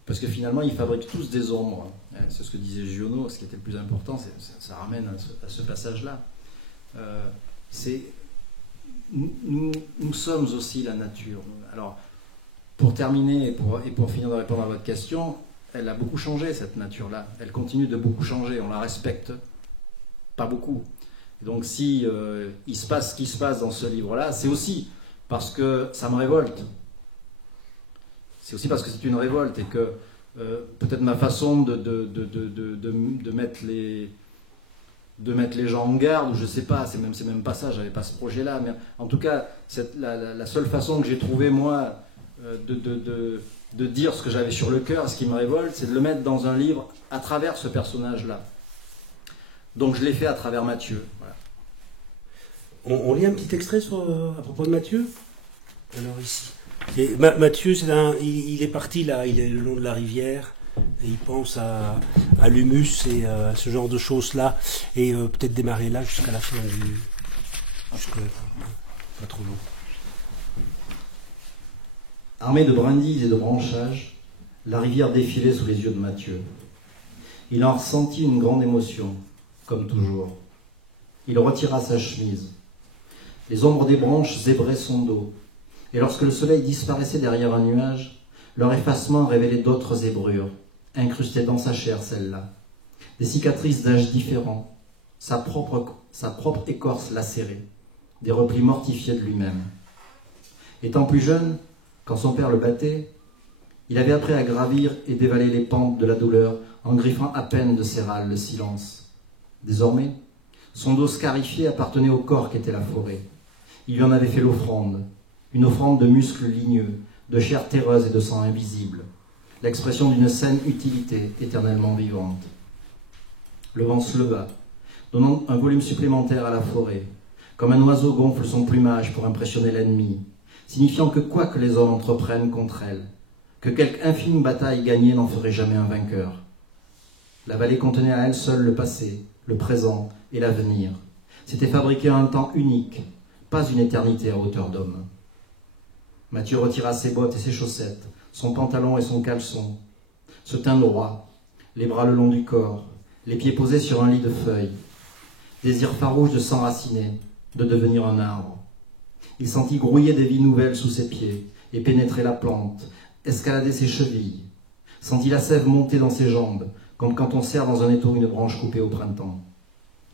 Parce que finalement, ils fabriquent tous des ombres. C'est ce que disait Giono, ce qui était le plus important, ça ramène à ce passage-là. Nous sommes aussi la nature. Alors, pour terminer et pour finir de répondre à votre question, elle a beaucoup changé, cette nature-là. Elle continue de beaucoup changer, on la respecte pas beaucoup. Et donc, si il se passe ce qui se passe dans ce livre-là, c'est aussi parce que ça me révolte. C'est aussi parce que c'est une révolte et que peut-être ma façon de mettre les gens en garde, ou je sais pas, c'est même pas ça, j'avais pas ce projet-là, mais en tout cas, la seule façon que j'ai trouvé moi de dire ce que j'avais sur le cœur, ce qui me révolte, c'est de le mettre dans un livre à travers ce personnage-là. Donc je l'ai fait à travers Mathieu. Voilà. On lit un petit extrait à propos de Mathieu. Alors ici. Mathieu, il est parti là, il est le long de la rivière. Et il pense à l'humus et à ce genre de choses-là. Et peut-être démarrer là jusqu'à la fin pas trop long. Armé de brindilles et de branchages, la rivière défilait sous les yeux de Mathieu. Il en ressentit une grande émotion, comme toujours. Il retira sa chemise. Les ombres des branches zébraient son dos. Et lorsque le soleil disparaissait derrière un nuage, leur effacement révélait d'autres zébrures, incrustées dans sa chair, celle-là. Des cicatrices d'âge différents, sa propre écorce lacérée, des replis mortifiés de lui-même. Étant plus jeune, quand son père le battait, il avait appris à gravir et dévaler les pentes de la douleur en griffant à peine de ses râles le silence. Désormais, son dos scarifié appartenait au corps qu'était la forêt. Il lui en avait fait l'offrande, une offrande de muscles ligneux, de chair terreuse et de sang invisible, l'expression d'une saine utilité éternellement vivante. Le vent se leva, donnant un volume supplémentaire à la forêt, comme un oiseau gonfle son plumage pour impressionner l'ennemi, signifiant que quoi que les hommes entreprennent contre elle, que quelque infime bataille gagnée n'en ferait jamais un vainqueur. La vallée contenait à elle seule le passé, le présent et l'avenir. C'était fabriqué un temps unique, pas une éternité à hauteur d'homme. Mathieu retira ses bottes et ses chaussettes, son pantalon et son caleçon, se tint droit, les bras le long du corps, les pieds posés sur un lit de feuilles. Désir farouche de s'enraciner, de devenir un arbre. Il sentit grouiller des vies nouvelles sous ses pieds et pénétrer la plante, escalader ses chevilles. sentit la sève monter dans ses jambes, comme quand on serre dans un étau une branche coupée au printemps.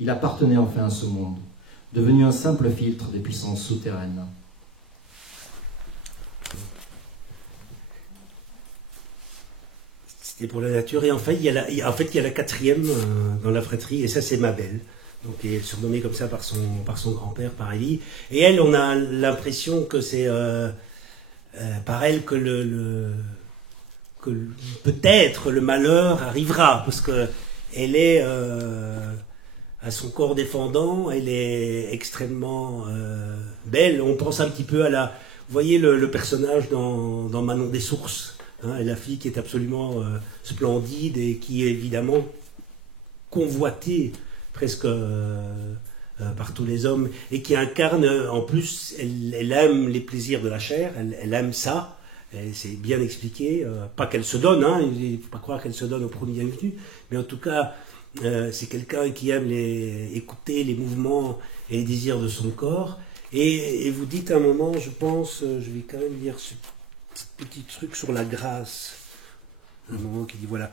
Il appartenait enfin à ce monde, devenu un simple filtre des puissances souterraines. C'était pour la nature. Et en fait, il y a la quatrième dans la fratrie, et ça, c'est Mabel. Donc, elle est surnommée comme ça par son grand-père, par Élie. Et elle, on a l'impression que c'est par elle que que peut-être le malheur arrivera, parce que elle est à son corps défendant, elle est extrêmement belle. On pense un petit peu à vous voyez le personnage dans Manon des Sources, hein, la fille qui est absolument splendide et qui est évidemment convoitée presque par tous les hommes, et qui incarne, en plus, elle aime les plaisirs de la chair, elle aime ça. C'est bien expliqué, pas qu'elle se donne, hein, il ne faut pas croire qu'elle se donne au premier venu, mais en tout cas, c'est quelqu'un qui aime écouter les mouvements et les désirs de son corps. Et vous dites à un moment, je pense, je vais quand même lire ce petit truc sur la grâce, un moment qui dit, voilà,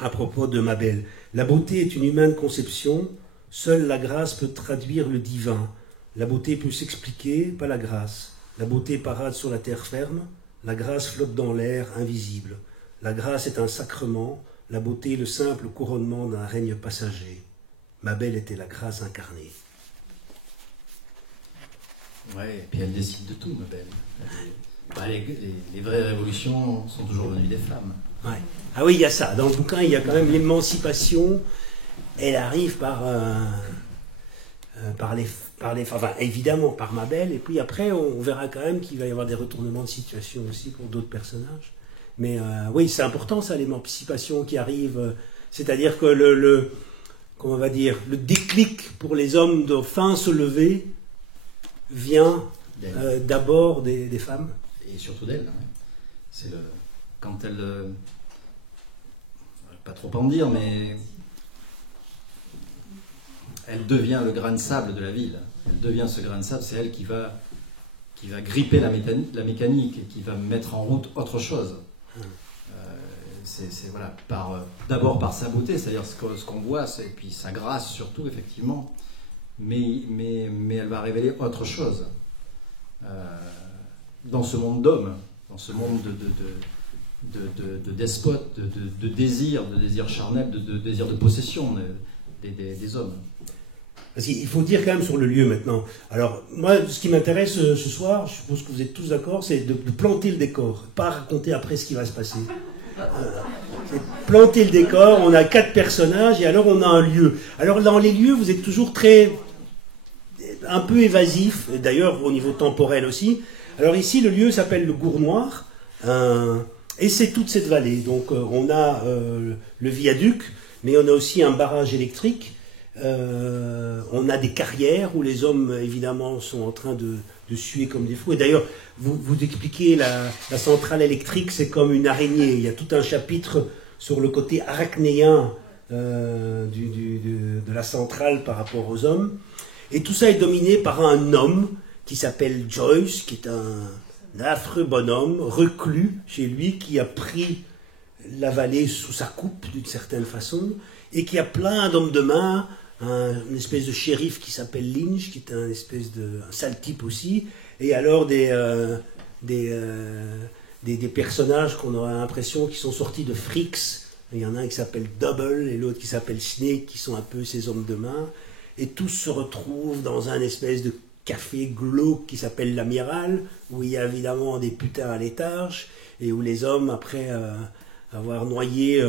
à propos de Mabel, la beauté est une humaine conception, seule la grâce peut traduire le divin. La beauté peut s'expliquer, pas la grâce. La beauté parade sur la terre ferme, la grâce flotte dans l'air invisible. La grâce est un sacrement, la beauté le simple couronnement d'un règne passager. Mabel était la grâce incarnée. Ouais, et puis elle décide de tout, Mabel. Les vraies révolutions sont toujours venues des femmes. Ouais. Ah oui, il y a ça. Dans le bouquin, il y a quand même l'émancipation. Elle arrive par enfin, évidemment par Mabel, et puis après on verra quand même qu'il va y avoir des retournements de situation aussi pour d'autres personnages. Mais oui, c'est important ça, l'émancipation qui arrive, c'est-à-dire que comment on va dire, le déclic pour les hommes de enfin se lever vient d'abord des femmes. Et surtout d'elle. Hein. C'est quand elle, pas trop en dire, mais elle devient le grain de sable de la ville. Elle devient ce grain de sable, c'est elle qui va gripper la mécanique et qui va mettre en route autre chose. Voilà, d'abord par sa beauté, c'est-à-dire ce qu'on voit, et puis sa grâce surtout, effectivement, mais elle va révéler autre chose. Dans ce monde d'hommes, dans ce monde de despotes, de désirs charnels, de désirs de possession des hommes. Parce qu'il faut dire quand même sur le lieu maintenant. Alors, moi, ce qui m'intéresse ce soir, je suppose que vous êtes tous d'accord, c'est de planter le décor, pas raconter après ce qui va se passer. C'est planter le décor, on a 4 personnages, et alors on a un lieu. Alors, dans les lieux, vous êtes toujours un peu évasif, d'ailleurs au niveau temporel aussi. Alors ici, le lieu s'appelle le Gournoir, et c'est toute cette vallée. Donc, on a le viaduc, mais on a aussi un barrage électrique. On a des carrières où les hommes, évidemment, sont en train de suer comme des fous. Et d'ailleurs, vous expliquez la centrale électrique, c'est comme une araignée. Il y a tout un chapitre sur le côté arachnéen de la centrale par rapport aux hommes. Et tout ça est dominé par un homme qui s'appelle Joyce, qui est un affreux bonhomme, reclus chez lui, qui a pris la vallée sous sa coupe, d'une certaine façon, et qui a plein d'hommes de main, une espèce de shérif qui s'appelle Lynch, qui est un sale type aussi, et alors des personnages qu'on aurait l'impression qui sont sortis de Freaks. Il y en a un qui s'appelle Double et l'autre qui s'appelle Snake, qui sont un peu ces hommes de main, et tous se retrouvent dans un espèce de café glauque qui s'appelle l'Amiral, où il y a évidemment des putains à l'étage, et où les hommes, après avoir noyé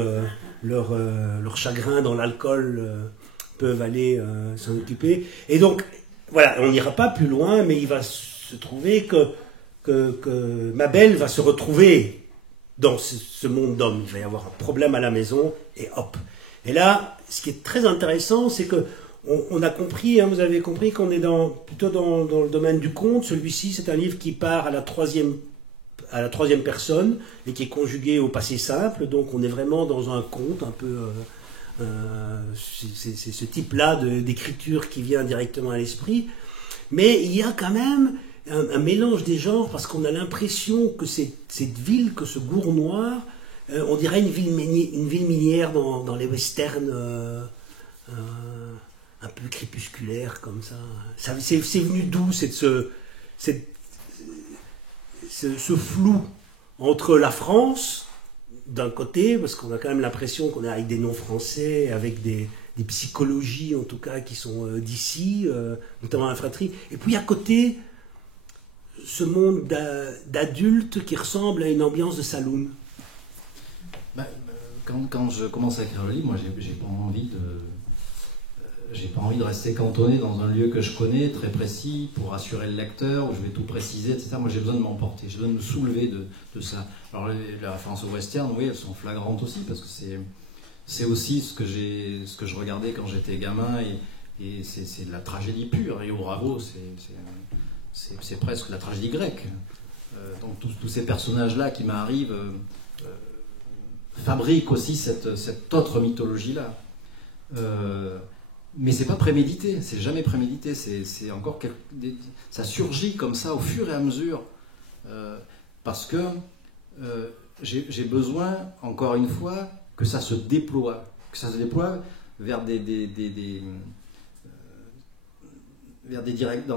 leur chagrin dans l'alcool, peuvent aller s'en occuper. Et donc, voilà, on n'ira pas plus loin, mais il va se trouver que Mabel va se retrouver dans ce monde d'hommes. Il va y avoir un problème à la maison, et hop. Et là, ce qui est très intéressant, c'est que on a compris, hein, vous avez compris qu'on est plutôt dans le domaine du conte. Celui-ci, c'est un livre qui part à la troisième personne et qui est conjugué au passé simple. Donc, on est vraiment dans un conte un peu... c'est ce type-là d'écriture qui vient directement à l'esprit. Mais il y a quand même un mélange des genres, parce qu'on a l'impression que cette ville, que ce Gournoir, On dirait une ville minière dans les westerns un peu crépusculaires comme ça. C'est venu d'où ce flou entre la France, d'un côté, parce qu'on a quand même l'impression qu'on est avec des noms français, avec des psychologies en tout cas qui sont d'ici, notamment la fratrie, et puis à côté, ce monde d'adultes qui ressemble à une ambiance de saloon. Quand je commence à écrire le livre, moi j'ai pas envie de rester cantonné dans un lieu que je connais, très précis, pour rassurer le lecteur, où je vais tout préciser, etc. Moi j'ai besoin de m'emporter, j'ai besoin de me soulever de ça. Alors les références au western, oui, elles sont flagrantes aussi, parce que c'est aussi ce que je regardais quand j'étais gamin, et c'est de la tragédie pure. Et au Bravo, c'est presque la tragédie grecque. Donc tous ces personnages-là qui m'arrivent fabriquent aussi cette autre mythologie-là. Mais c'est pas prémédité, c'est jamais prémédité, c'est encore ça surgit comme ça au fur et à mesure, parce que j'ai besoin, encore une fois, que ça se déploie vers dans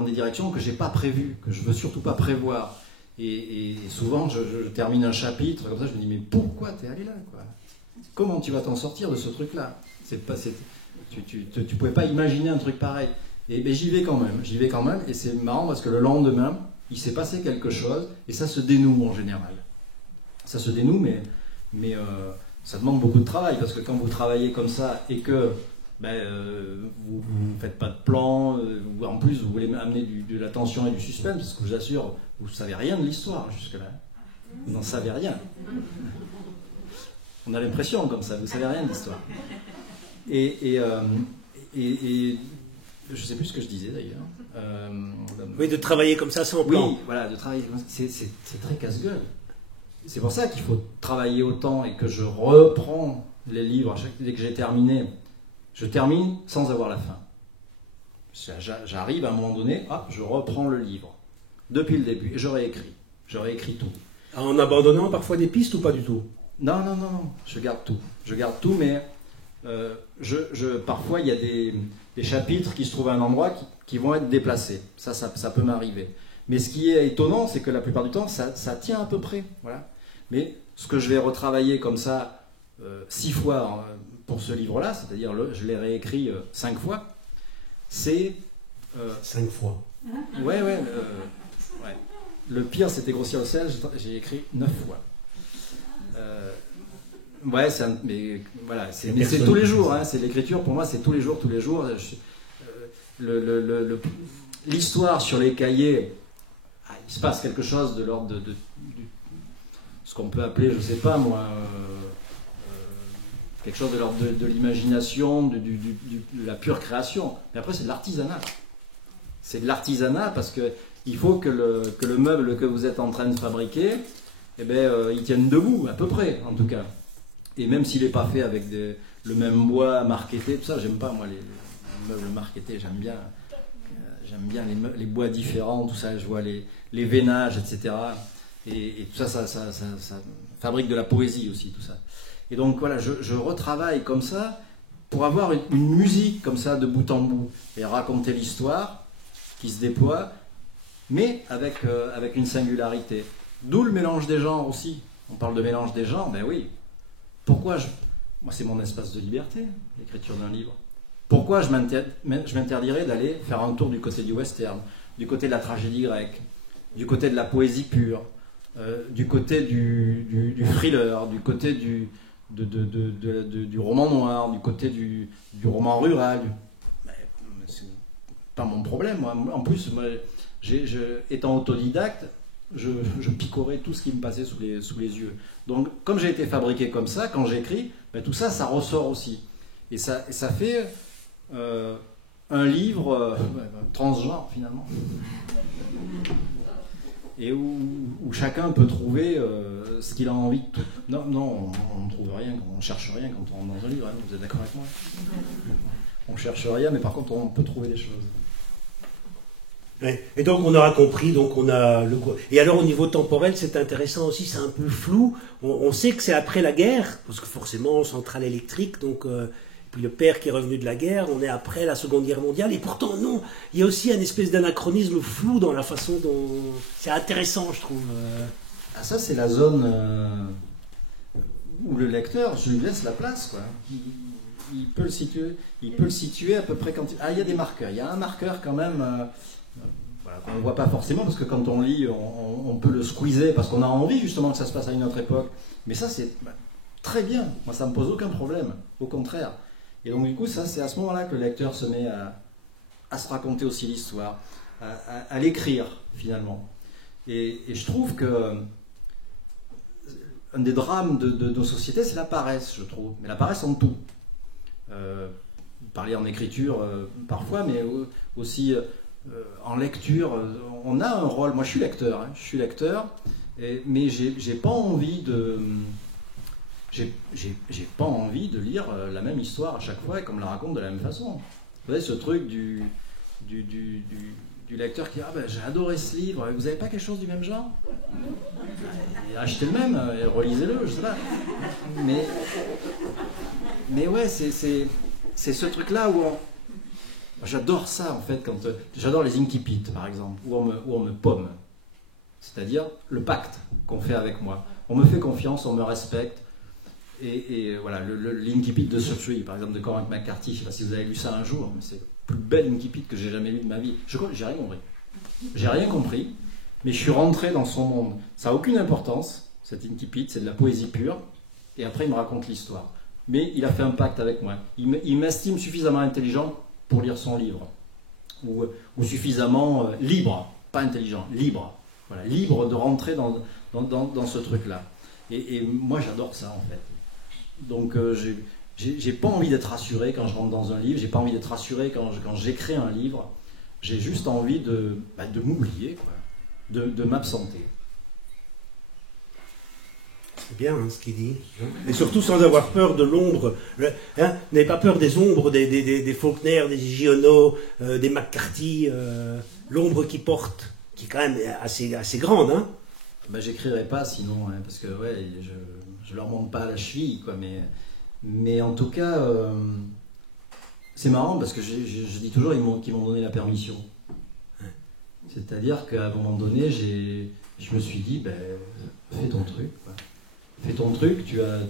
des directions que j'ai pas prévues, que je veux surtout pas prévoir. Et souvent, je termine un chapitre comme ça, je me dis mais pourquoi t'es allé là, quoi? Comment tu vas t'en sortir de ce truc-là? Tu pouvais pas imaginer un truc pareil. Et j'y vais quand même, et c'est marrant parce que le lendemain, il s'est passé quelque chose, et ça se dénoue en général. Ça se dénoue, mais ça demande beaucoup de travail, parce que quand vous travaillez comme ça, et que vous ne faites pas de plan, en plus vous voulez amener de la tension et du suspense, parce que je vous assure, vous ne savez rien de l'histoire jusque-là. Vous n'en savez rien. On a l'impression comme ça, vous ne savez rien de l'histoire. Et je ne sais plus ce que je disais d'ailleurs. Oui, de travailler comme ça sans plan. Oui, voilà, de travailler comme ça, c'est très casse-gueule. C'est pour ça qu'il faut travailler autant, et que je reprends les livres dès que j'ai terminé. Je termine sans avoir la fin. J'arrive à un moment donné, je reprends le livre depuis le début et je réécris tout. En abandonnant parfois des pistes ou pas du tout? Non, je garde tout, mais parfois il y a des chapitres qui se trouvent à un endroit qui vont être déplacés. Ça peut m'arriver. Mais ce qui est étonnant, c'est que la plupart du temps, ça tient à peu près. Voilà. Mais ce que je vais retravailler comme ça 6 fois pour ce livre-là, c'est-à-dire je l'ai réécrit 5 fois, c'est... 5 fois. Ouais. Le pire, c'était Grossier au sel, j'ai écrit 9 fois. Mais voilà, c'est tous les jours, hein, c'est l'écriture, pour moi, c'est tous les jours. L'histoire sur les cahiers, il se passe quelque chose de l'ordre de ce qu'on peut appeler, je sais pas moi, quelque chose de l'ordre de l'imagination, de la pure création. Mais après, c'est de l'artisanat. C'est de l'artisanat parce que il faut que le meuble que vous êtes en train de fabriquer, il tienne debout, à peu près, en tout cas. Et même s'il n'est pas fait avec le même bois marqueté, tout ça, j'aime pas, moi, les meubles marquetés, j'aime bien les bois différents, tout ça, je vois les veinages, etc. Et tout ça fabrique de la poésie aussi, tout ça. Et donc, voilà, je retravaille comme ça pour avoir une musique comme ça, de bout en bout, et raconter l'histoire qui se déploie, mais avec une singularité. D'où le mélange des genres aussi. On parle de mélange des genres, ben oui. Pourquoi moi, c'est mon espace de liberté, l'écriture d'un livre. Pourquoi je m'interdirais d'aller faire un tour du côté du western, du côté de la tragédie grecque, du côté de la poésie pure, du côté du thriller, du côté du roman noir, du côté du roman rural. C'est pas mon problème. Moi. En plus, moi, étant autodidacte, je picorais tout ce qui me passait sous les yeux. Donc, comme j'ai été fabriqué comme ça, quand j'écris, tout ça, ça ressort aussi. Et ça fait un livre transgenre, finalement. Et où chacun peut trouver ce qu'il a envie de... Non, on ne trouve rien, on ne cherche rien quand on rentre dans un livre, hein, vous êtes d'accord avec moi? On ne cherche rien, mais par contre, on peut trouver des choses. Ouais. Et donc on aura compris, donc on a le... Et alors au niveau temporel, c'est intéressant aussi, c'est un peu flou. On sait que c'est après la guerre, parce que forcément, centrale électrique, donc... puis le père qui est revenu de la guerre, on est après la Seconde Guerre mondiale, et pourtant non, il y a aussi un espèce d'anachronisme flou dans la façon dont... C'est intéressant, je trouve. Ah, ça, c'est la zone où le lecteur, je lui laisse la place, quoi. Il peut le situer à peu près quand... Ah, il y a des marqueurs, il y a un marqueur quand même... voilà, qu'on ne voit pas forcément, parce que quand on lit, on peut le squeezer, parce qu'on a envie justement que ça se passe à une autre époque. Mais ça, c'est très bien, moi ça ne me pose aucun problème, au contraire. Et donc du coup, ça, c'est à ce moment-là que le lecteur se met à se raconter aussi l'histoire, à l'écrire finalement. Et je trouve que un des drames de nos sociétés, c'est la paresse, je trouve. Mais la paresse en tout. Parler en écriture parfois, mais aussi en lecture. On a un rôle. Moi, je suis lecteur. Je suis lecteur, mais j'ai pas envie de... J'ai pas envie de lire la même histoire à chaque fois et qu'on me la raconte de la même façon. Vous savez, ce truc du lecteur qui dit « Ah ben j'ai adoré ce livre, vous n'avez pas quelque chose du même genre ?» Et achetez le même, et relisez-le, je sais pas. Mais ouais, c'est ce truc-là où j'adore ça en fait, j'adore les incipits par exemple, où on me pomme. C'est-à-dire le pacte qu'on fait avec moi. On me fait confiance, on me respecte. Et voilà, l'incipit de Surgery, par exemple, de Cormac McCarthy, je ne sais pas si vous avez lu ça un jour, mais c'est le plus bel incipit que j'ai jamais lu de ma vie. J'ai rien compris. J'ai rien compris, mais je suis rentré dans son monde. Ça n'a aucune importance, cet incipit, c'est de la poésie pure, et après il me raconte l'histoire. Mais il a fait un pacte avec moi. Il m'estime suffisamment intelligent pour lire son livre, ou suffisamment libre, pas intelligent, libre. Voilà, libre de rentrer dans ce truc-là. Et moi j'adore ça en fait. Donc j'ai pas envie d'être rassuré quand je rentre dans un livre, j'ai pas envie d'être rassuré quand j'écris un livre, j'ai juste envie de m'oublier, quoi, de m'absenter. C'est bien ce qu'il dit. Et surtout sans avoir peur de l'ombre. N'ayez pas peur des ombres, des Faulkner, des Giono, des McCarthy, l'ombre qu'ils portent, qui est quand même assez grande. Hein. J'écrirai pas sinon, hein, parce que ouais, je leur monte pas à la cheville, quoi, mais en tout cas, c'est marrant parce que je dis toujours qu'ils m'ont donné la permission. C'est-à-dire qu'à un moment donné, je me suis dit, fais ton truc, quoi. Fais ton truc, tu as...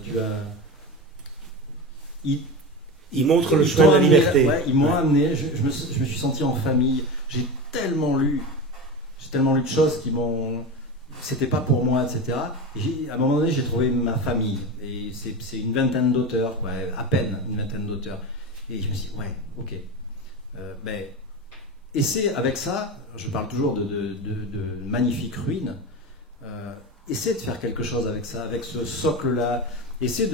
Ils montrent le chemin de la liberté. Ouais, ils m'ont amené, je me suis senti en famille, j'ai tellement lu de choses qui m'ont... C'était pas pour moi, etc. À un moment donné, j'ai trouvé ma famille. Et c'est une vingtaine d'auteurs, quoi, à peine une vingtaine d'auteurs. Et je me suis dit, ouais, ok. Et c'est avec ça, je parle toujours de magnifiques ruines, essaie de faire quelque chose avec ça, avec ce socle-là. Essaie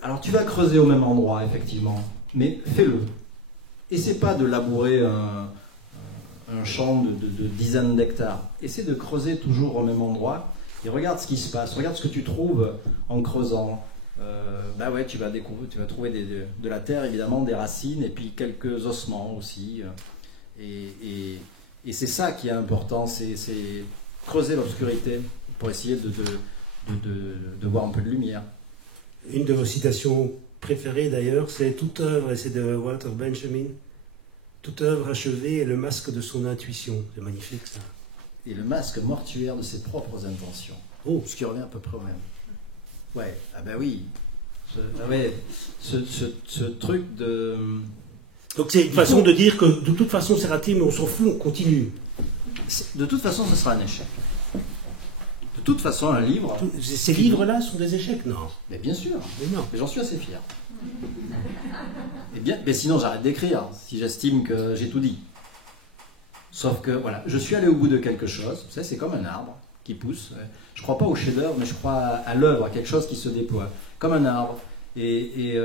alors tu vas creuser au même endroit, effectivement, mais fais-le. Essaie pas de labourer un champ de dizaines d'hectares. Essaie de creuser toujours au même endroit et regarde ce qui se passe, regarde ce que tu trouves en creusant. Ouais, tu vas trouver de la terre, évidemment, des racines et puis quelques ossements aussi. Et c'est ça qui est important, c'est creuser l'obscurité pour essayer de voir un peu de lumière. Une de vos citations préférées d'ailleurs, c'est « Toute œuvre », et c'est de Walter Benjamin. Toute œuvre achevée est le masque de son intuition. C'est magnifique, ça. Et le masque mortuaire de ses propres intentions. Oh. Ce qui revient à peu près au même. Ouais, oui. Ce truc de... Donc c'est une façon de dire que de toute façon c'est raté, mais on s'en fout, on continue. De toute façon, ce sera un échec. De toute façon, un livre... Ces livres-là sont des échecs, non? Mais bien sûr. Mais non. Mais j'en suis assez fier. Mais sinon, j'arrête d'écrire, si j'estime que j'ai tout dit. Sauf que, voilà, je suis allé au bout de quelque chose. Vous savez, c'est comme un arbre qui pousse. Je ne crois pas au chef-d'œuvre, mais je crois à l'œuvre, à quelque chose qui se déploie. Comme un arbre. Et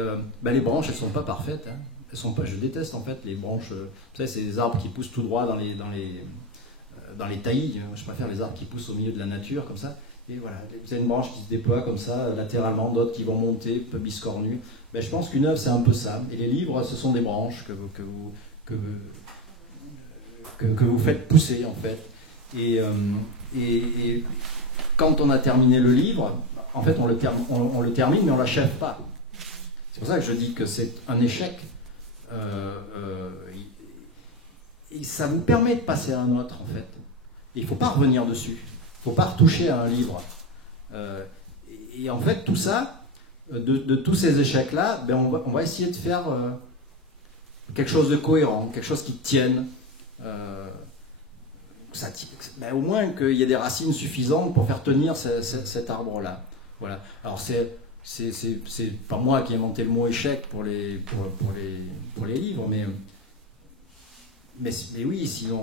les branches, elles ne sont pas parfaites. Hein. Elles sont pas, je déteste, en fait, les branches. Vous savez, c'est des arbres qui poussent tout droit dans les taillis. Je préfère les arbres qui poussent au milieu de la nature, comme ça. Et voilà, vous avez une branche qui se déploie comme ça, latéralement, d'autres qui vont monter, peu biscornues. Je pense qu'une œuvre, c'est un peu ça. Et les livres, ce sont des branches que que vous faites pousser, en fait. Et quand on a terminé le livre, en fait, on le termine, mais on ne l'achève pas. C'est pour ça que je dis que c'est un échec. Et ça vous permet de passer à un autre, en fait. Et il ne faut pas revenir dessus. Il ne faut pas retoucher à un livre. Et en fait, tout ça, de tous ces échecs-là, ben on va essayer de faire quelque chose de cohérent, quelque chose qui tienne. Ben au moins qu'il y ait des racines suffisantes pour faire tenir cet arbre-là. Voilà. Alors c'est pas moi qui ai inventé le mot échec pour les livres, mais oui, sinon,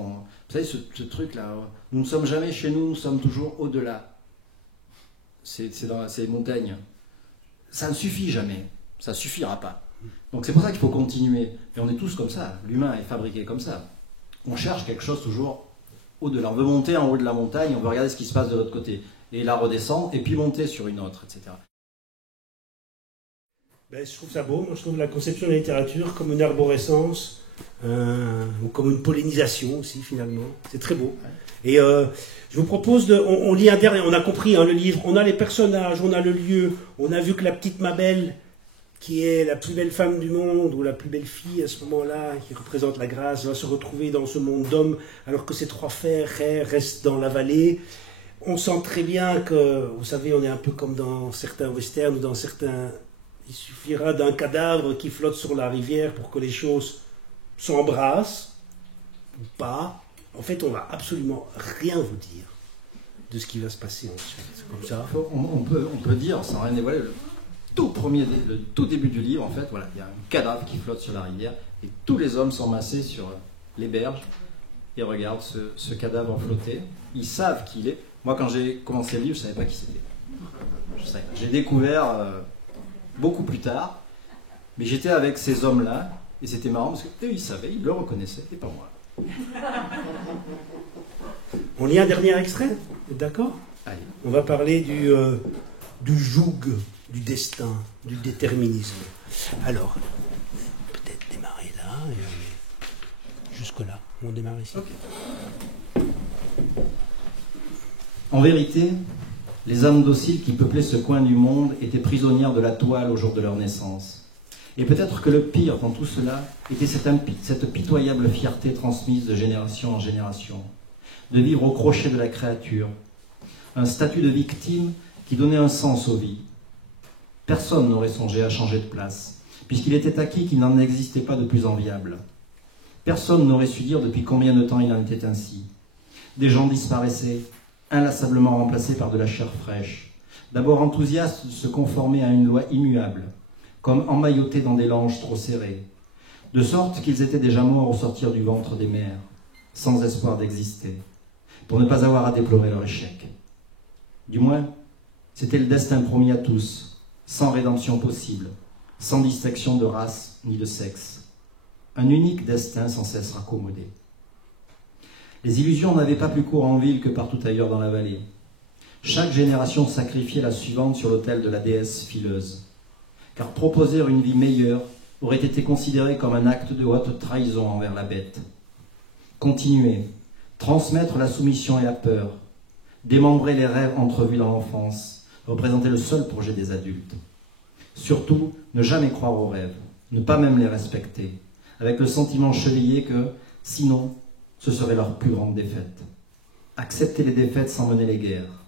vous savez, ce truc-là, nous ne sommes jamais chez nous, nous sommes toujours au-delà. C'est dans ces montagnes. Ça ne suffit jamais, ça ne suffira pas. Donc c'est pour ça qu'il faut continuer. Et on est tous comme ça, l'humain est fabriqué comme ça. On cherche quelque chose toujours au-delà. On veut monter en haut de la montagne, on veut regarder ce qui se passe de l'autre côté. Et là redescendre, et puis monter sur une autre, etc. Ben, je trouve ça beau. Moi, je trouve la conception de la littérature comme une arborescence, ou comme une pollinisation aussi, finalement. C'est très beau. Et je vous propose on lit un dernier, on a compris le livre, on a les personnages, on a le lieu, on a vu que la petite Mabel, qui est la plus belle femme du monde, ou la plus belle fille à ce moment-là, qui représente la grâce, va se retrouver dans ce monde d'hommes, alors que ses trois frères restent dans la vallée. On sent très bien que, vous savez, on est un peu comme dans certains westerns, ou dans certains... Il suffira d'un cadavre qui flotte sur la rivière pour que les choses s'embrassent, ou pas. En fait, on va absolument rien vous dire de ce qui va se passer ensuite. Comme ça. On peut dire, sans rien dévoiler, le tout début du livre, en fait, voilà, il y a un cadavre qui flotte sur la rivière, et tous les hommes sont massés sur les berges, et regardent ce cadavre flotter. Ils savent qui il est. Moi, quand j'ai commencé le livre, je ne savais pas qui c'était. J'ai découvert beaucoup plus tard, mais j'étais avec ces hommes-là, et c'était marrant, parce qu'eux, ils savaient, ils le reconnaissaient, et pas moi. On lit un dernier extrait, d'accord? Allez. On va parler du joug, du destin, du déterminisme. Alors, peut-être démarrer là, et jusque-là. On démarre ici. Okay. En vérité, les âmes dociles qui peuplaient ce coin du monde étaient prisonnières de la toile au jour de leur naissance. Et peut-être que le pire dans tout cela était cette pitoyable fierté transmise de génération en génération, de vivre au crochet de la créature, un statut de victime qui donnait un sens aux vies. Personne n'aurait songé à changer de place, puisqu'il était acquis qu'il n'en existait pas de plus enviable. Personne n'aurait su dire depuis combien de temps il en était ainsi. Des gens disparaissaient, inlassablement remplacés par de la chair fraîche, d'abord enthousiastes de se conformer à une loi immuable, comme emmaillotés dans des langes trop serrées, de sorte qu'ils étaient déjà morts au sortir du ventre des mères, sans espoir d'exister, pour ne pas avoir à déplorer leur échec. Du moins, c'était le destin promis à tous, sans rédemption possible, sans distinction de race ni de sexe. Un unique destin sans cesse raccommodé. Les illusions n'avaient pas plus court en ville que partout ailleurs dans la vallée. Chaque génération sacrifiait la suivante sur l'autel de la déesse fileuse, car proposer une vie meilleure aurait été considéré comme un acte de haute trahison envers la bête. Continuer, transmettre la soumission et la peur, démembrer les rêves entrevus dans l'enfance, représentait le seul projet des adultes. Surtout, ne jamais croire aux rêves, ne pas même les respecter, avec le sentiment chevillé que, sinon, ce serait leur plus grande défaite. Accepter les défaites sans mener les guerres.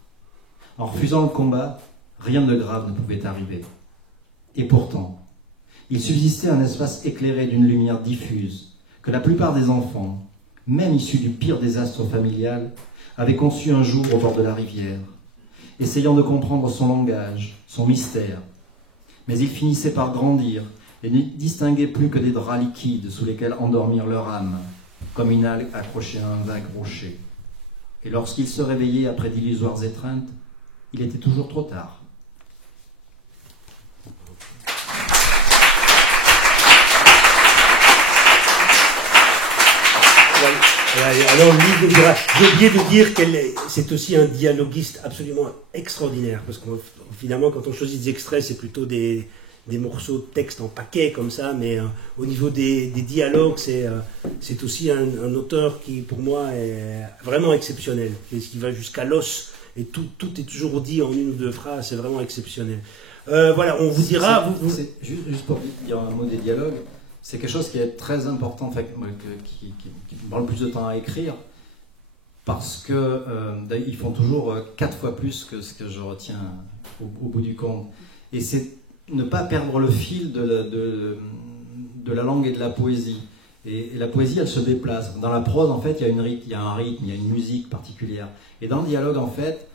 En refusant le combat, rien de grave ne pouvait arriver. Et pourtant, il subsistait un espace éclairé d'une lumière diffuse que la plupart des enfants, même issus du pire désastre familial, avaient conçu un jour au bord de la rivière, essayant de comprendre son langage, son mystère. Mais ils finissaient par grandir et ne distinguaient plus que des draps liquides sous lesquels endormir leur âme, comme une algue accrochée à un vague rocher. Et lorsqu'ils se réveillaient après d'illusoires étreintes, il était toujours trop tard. Alors, j'ai oublié de dire qu'elle c'est aussi un dialoguiste absolument extraordinaire, parce que finalement, quand on choisit des extraits, c'est plutôt des des morceaux de texte en paquet comme ça, mais au niveau des dialogues, c'est c'est aussi un auteur qui, pour moi, est vraiment exceptionnel. Qui va jusqu'à l'os, et tout est toujours dit en une ou deux phrases, c'est vraiment exceptionnel. Voilà, on vous dira... Juste pour dire un mot des dialogues, c'est quelque chose qui est très important, enfin, qui me prend le plus de temps à écrire, parce que ils font toujours 4 fois plus que ce que je retiens au bout du compte. Et c'est ne pas perdre le fil de la langue et de la poésie. Et la poésie, elle se déplace. Dans la prose, en fait, il y a un rythme, il y a une musique particulière. Et dans le dialogue, en fait,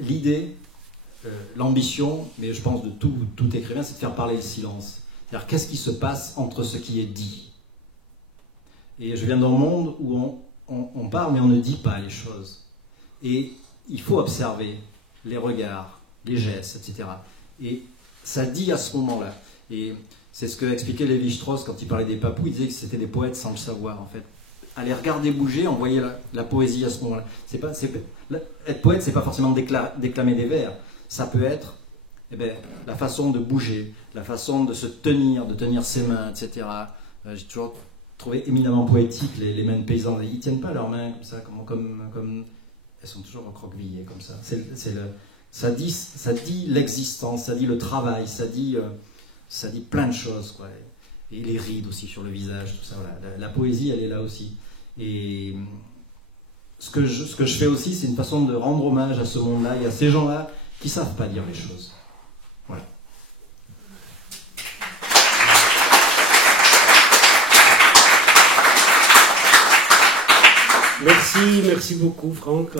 l'idée, l'ambition, mais je pense de tout écrivain, c'est de faire parler le silence. C'est-à-dire, qu'est-ce qui se passe entre ce qui est dit? Et je viens d'un monde où on parle, mais on ne dit pas les choses. Et il faut observer les regards, les gestes, etc. Et ça dit à ce moment-là. Et c'est ce que expliquait Lévi-Strauss quand il parlait des papous. Il disait que c'était des poètes sans le savoir, en fait. À les regarder bouger, on voyait la poésie à ce moment-là. Être poète, c'est pas forcément déclamer des vers. Ça peut être la façon de bouger, la façon de se tenir, de tenir ses mains, etc. J'ai toujours trouvé éminemment poétique les mains de paysans. Ils tiennent pas leurs mains comme ça, comme elles sont toujours recroquevillées comme ça. Ça dit l'existence, ça dit le travail, ça dit plein de choses, quoi. Et les rides aussi sur le visage, tout ça. Voilà. La poésie, elle est là aussi. Et ce que je fais aussi, c'est une façon de rendre hommage à ce monde-là et à ces gens-là qui savent pas dire les choses. Voilà. Merci beaucoup, Franck.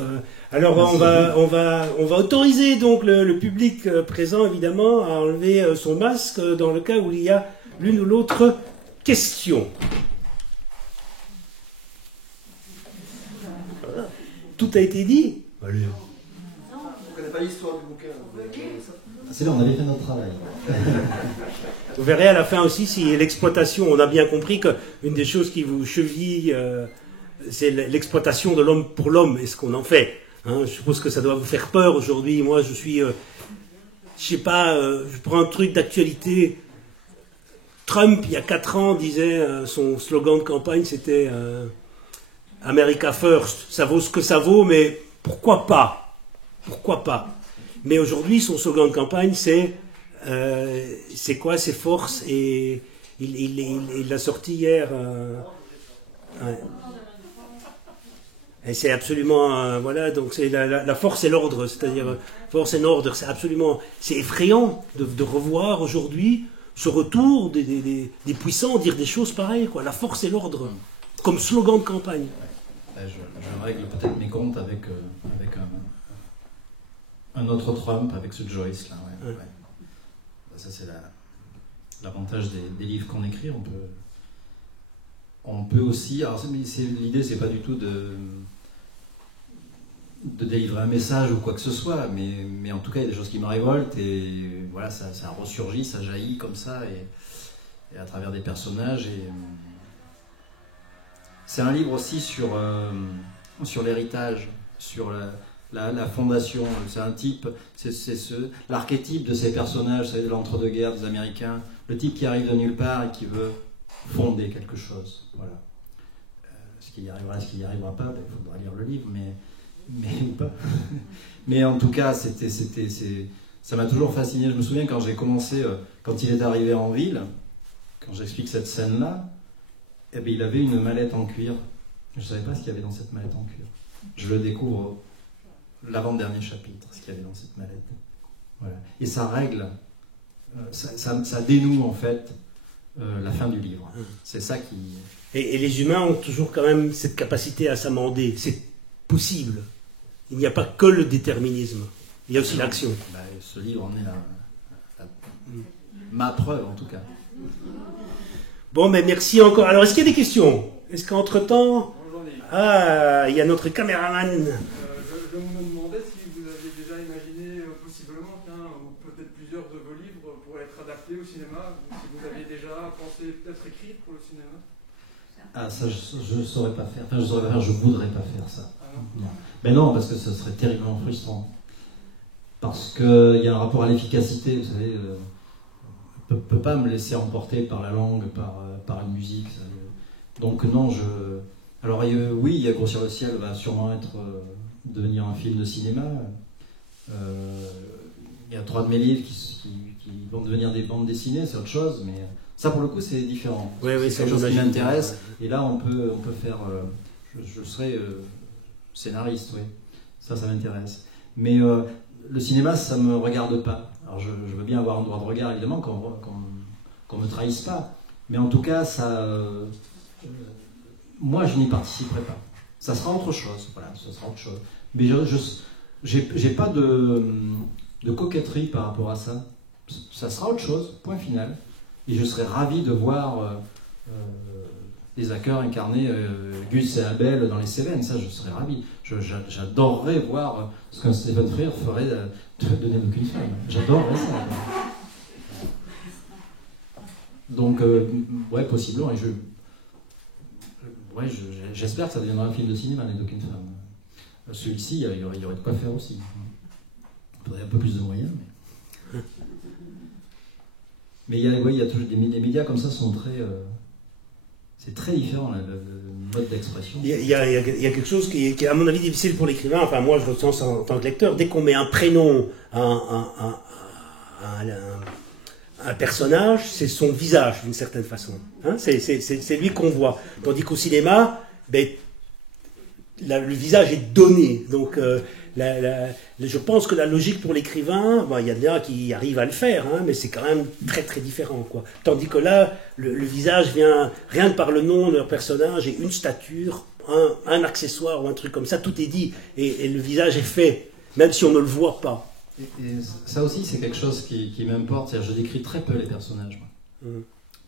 Alors on va autoriser donc le public présent évidemment à enlever son masque dans le cas où il y a l'une ou l'autre question. Voilà. Tout a été dit. Allez. On ne connaît pas l'histoire du bouquin. C'est là, on avait fait notre travail. Vous verrez à la fin aussi si l'exploitation, on a bien compris qu'une des choses qui vous cheville, c'est l'exploitation de l'homme pour l'homme et ce qu'on en fait. Hein, je suppose que ça doit vous faire peur aujourd'hui. Moi, je suis, je sais pas, je prends un truc d'actualité. Trump, il y a 4 ans, disait, son slogan de campagne, c'était America First. Ça vaut ce que ça vaut, mais pourquoi pas? Pourquoi pas? Mais aujourd'hui, son slogan de campagne, c'est quoi? C'est force. Et il l'a sorti hier. Ouais. Et c'est absolument, voilà, donc c'est la force et l'ordre, c'est-à-dire force et ordre, c'est effrayant de revoir aujourd'hui ce retour des puissants dire des choses pareilles, quoi, la force et l'ordre, comme slogan de campagne. Je règle peut-être mes comptes avec un autre Trump, avec ce Joyce, là, ouais. Ça, c'est l'avantage des livres qu'on écrit, on peut aussi, alors l'idée c'est pas du tout de délivrer un message ou quoi que ce soit, mais en tout cas il y a des choses qui me révoltent et voilà, ça ressurgit, ça jaillit comme ça et à travers des personnages. Et c'est un livre aussi sur l'héritage, sur la fondation. C'est un type, c'est l'archétype de ces personnages, vous savez, de l'entre-deux-guerres des Américains, le type qui arrive de nulle part et qui veut fonder quelque chose. Voilà. Est-ce qu'il y arrivera, est-ce qu'il n'y arrivera pas? Il faudra lire le livre, mais ou pas. Mais en tout cas, ça m'a toujours fasciné. Je me souviens quand j'ai commencé, quand il est arrivé en ville, quand j'explique cette scène-là, eh bien, il avait une mallette en cuir. Je ne savais pas ce qu'il y avait dans cette mallette en cuir. Je le découvre l'avant-dernier chapitre, ce qu'il y avait dans cette mallette. Voilà. Et ça règle, ça dénoue en fait la fin du livre. C'est ça qui... Et les humains ont toujours quand même cette capacité à s'amender. C'est possible. Il n'y a pas que le déterminisme. Il y a aussi l'action. Ce livre en est ma preuve, en tout cas. Bon, mais merci encore. Alors, est-ce qu'il y a des questions? Est-ce qu'entre-temps... Ah, il y a notre caméraman. Je me demandais si vous aviez déjà imaginé possiblement qu'un ou peut-être plusieurs de vos livres pourraient être adaptés au cinéma, ou si vous aviez déjà pensé peut-être écrire pour le cinéma. Ah, ça, je ne saurais pas faire. Enfin, je ne saurais pas faire, je ne voudrais pas faire ça. Non. Mais non, parce que ce serait terriblement frustrant. Parce qu'il y a un rapport à l'efficacité, vous savez. On ne peut pas me laisser emporter par la langue, par une musique. Donc non, alors oui, il y a Grossir le ciel va sûrement devenir un film de cinéma. Il y a 3 de mes livres qui vont devenir des bandes dessinées, c'est autre chose, mais ça pour le coup c'est différent. Oui, c'est quelque chose qui m'intéresse, et là on peut faire... je serai scénariste, oui, ça m'intéresse. Mais le cinéma, ça me regarde pas. Alors je veux bien avoir un droit de regard, évidemment, qu'on me trahisse pas, mais en tout cas, moi je n'y participerai pas. Ça sera autre chose, voilà, ça sera autre chose. Mais j'ai pas de coquetterie par rapport à ça. Ça sera autre chose, point final. Et je serais ravi de voir des acteurs incarner Gus et Abel dans les Cévennes. Ça, je serais ravi. J'adorerais voir ce qu'un Stephen Frears ferait de Né d'aucune femme. J'adorerais ça. Donc, ouais, possiblement. Et j'espère que ça deviendra un film de cinéma, Né d'aucune femme. Celui-ci, il y aurait de quoi faire aussi. Il faudrait un peu plus de moyens. Mais il y a toujours des médias comme ça sont très... c'est très différent, le mode d'expression. Il y a quelque chose qui est, à mon avis, difficile pour l'écrivain. Enfin, moi, je ressens ça en tant que lecteur. Dès qu'on met un prénom à un personnage, c'est son visage, d'une certaine façon. Hein, c'est lui qu'on voit. Tandis qu'au cinéma, le visage est donné. Donc, je pense que la logique pour l'écrivain, il y a des gens qui arrivent à le faire, hein, mais c'est quand même très très différent, quoi. Tandis que là, le visage vient, rien que par le nom de leur personnage, et une stature, un accessoire ou un truc comme ça, tout est dit, et le visage est fait, même si on ne le voit pas. Et ça aussi, c'est quelque chose qui m'importe. C'est-à-dire, je décris très peu les personnages, moi.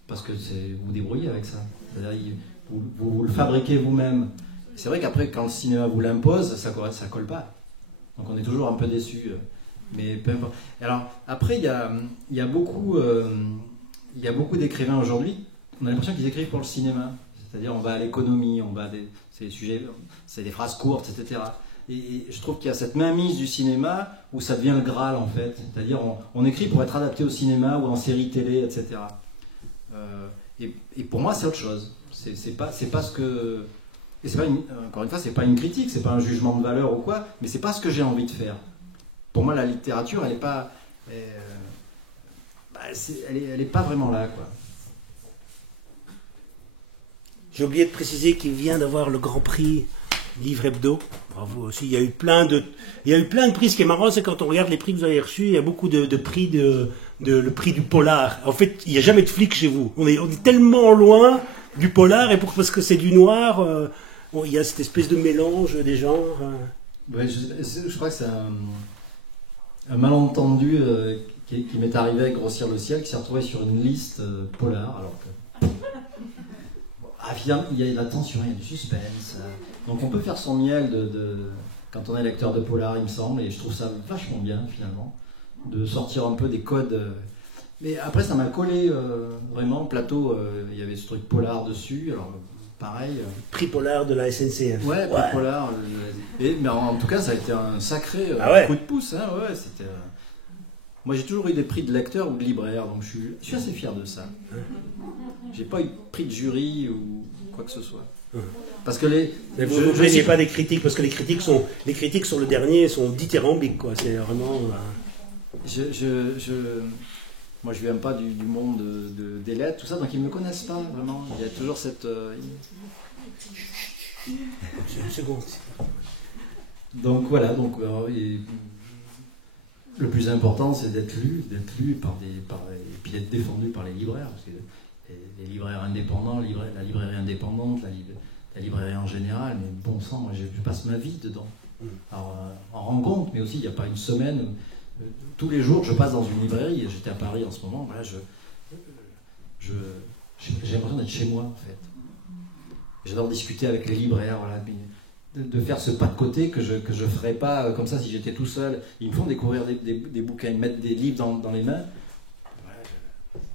Parce que vous vous débrouillez avec ça. C'est-à-dire, vous le fabriquez vous-même. C'est vrai qu'après, quand le cinéma vous l'impose, ça colle pas. Donc on est toujours un peu déçu. Mais peu importe. Alors, après, il y a beaucoup d'écrivains aujourd'hui. On a l'impression qu'ils écrivent pour le cinéma. C'est-à-dire, on va à l'économie, c'est des sujets, c'est des phrases courtes, etc. Et je trouve qu'il y a cette mainmise du cinéma où ça devient le Graal, en fait. C'est-à-dire, on écrit pour être adapté au cinéma ou en série télé, etc. Et pour moi, c'est autre chose. C'est pas ce que... Et encore une fois, c'est pas une critique, c'est pas un jugement de valeur ou quoi, mais c'est pas ce que j'ai envie de faire. Pour moi, la littérature, elle est pas... elle est pas vraiment là, quoi. J'ai oublié de préciser qu'il vient d'avoir le Grand Prix Livre Hebdo. Bravo aussi. Il y a eu plein de prix. Ce qui est marrant, c'est quand on regarde les prix que vous avez reçus, il y a beaucoup de prix le prix du polar. En fait, il n'y a jamais de flic chez vous. On est tellement loin du polar, et parce que c'est du noir, il y a cette espèce de mélange des genres. Ouais, je crois que c'est un malentendu qui m'est arrivé avec Grossir le ciel, qui s'est retrouvé sur une liste polar, alors que... il y a de la tension, il y a du suspense. Donc on peut faire son miel quand on est lecteur de polar, il me semble, et je trouve ça vachement bien, finalement, de sortir un peu des codes. Mais après, ça m'a collé, vraiment. Plateau, il y avait ce truc polar dessus, alors pareil. Prix polar de la SNCF. Ouais, prix polar. Mais en tout cas, ça a été un sacré coup de pouce. Hein, ouais, c'était... Moi, j'ai toujours eu des prix de lecteur ou de libraire, donc je suis assez fier de ça. J'ai pas eu de prix de jury ou quoi que ce soit. Parce que mais vous ne plaignez pas des critiques, parce que les critiques sur le dernier sont dithyrambiques, quoi. C'est vraiment... Moi, je viens pas du monde des lettres, tout ça, donc ils me connaissent pas, vraiment. Il y a toujours cette... Une seconde. Donc voilà, le plus important, c'est d'être lu et puis d'être défendu par les libraires. Parce que les libraires indépendants, la librairie indépendante, la librairie en général, mais bon sang, moi je passe ma vie dedans. Alors, en rencontre, mais aussi il n'y a pas une semaine, tous les jours je passe dans une librairie, j'étais à Paris en ce moment, voilà, j'ai l'impression d'être chez moi en fait. J'adore discuter avec les libraires, voilà, de faire ce pas de côté que je ferais pas comme ça si j'étais tout seul. Ils me font découvrir des bouquins, ils me mettent des livres dans les mains.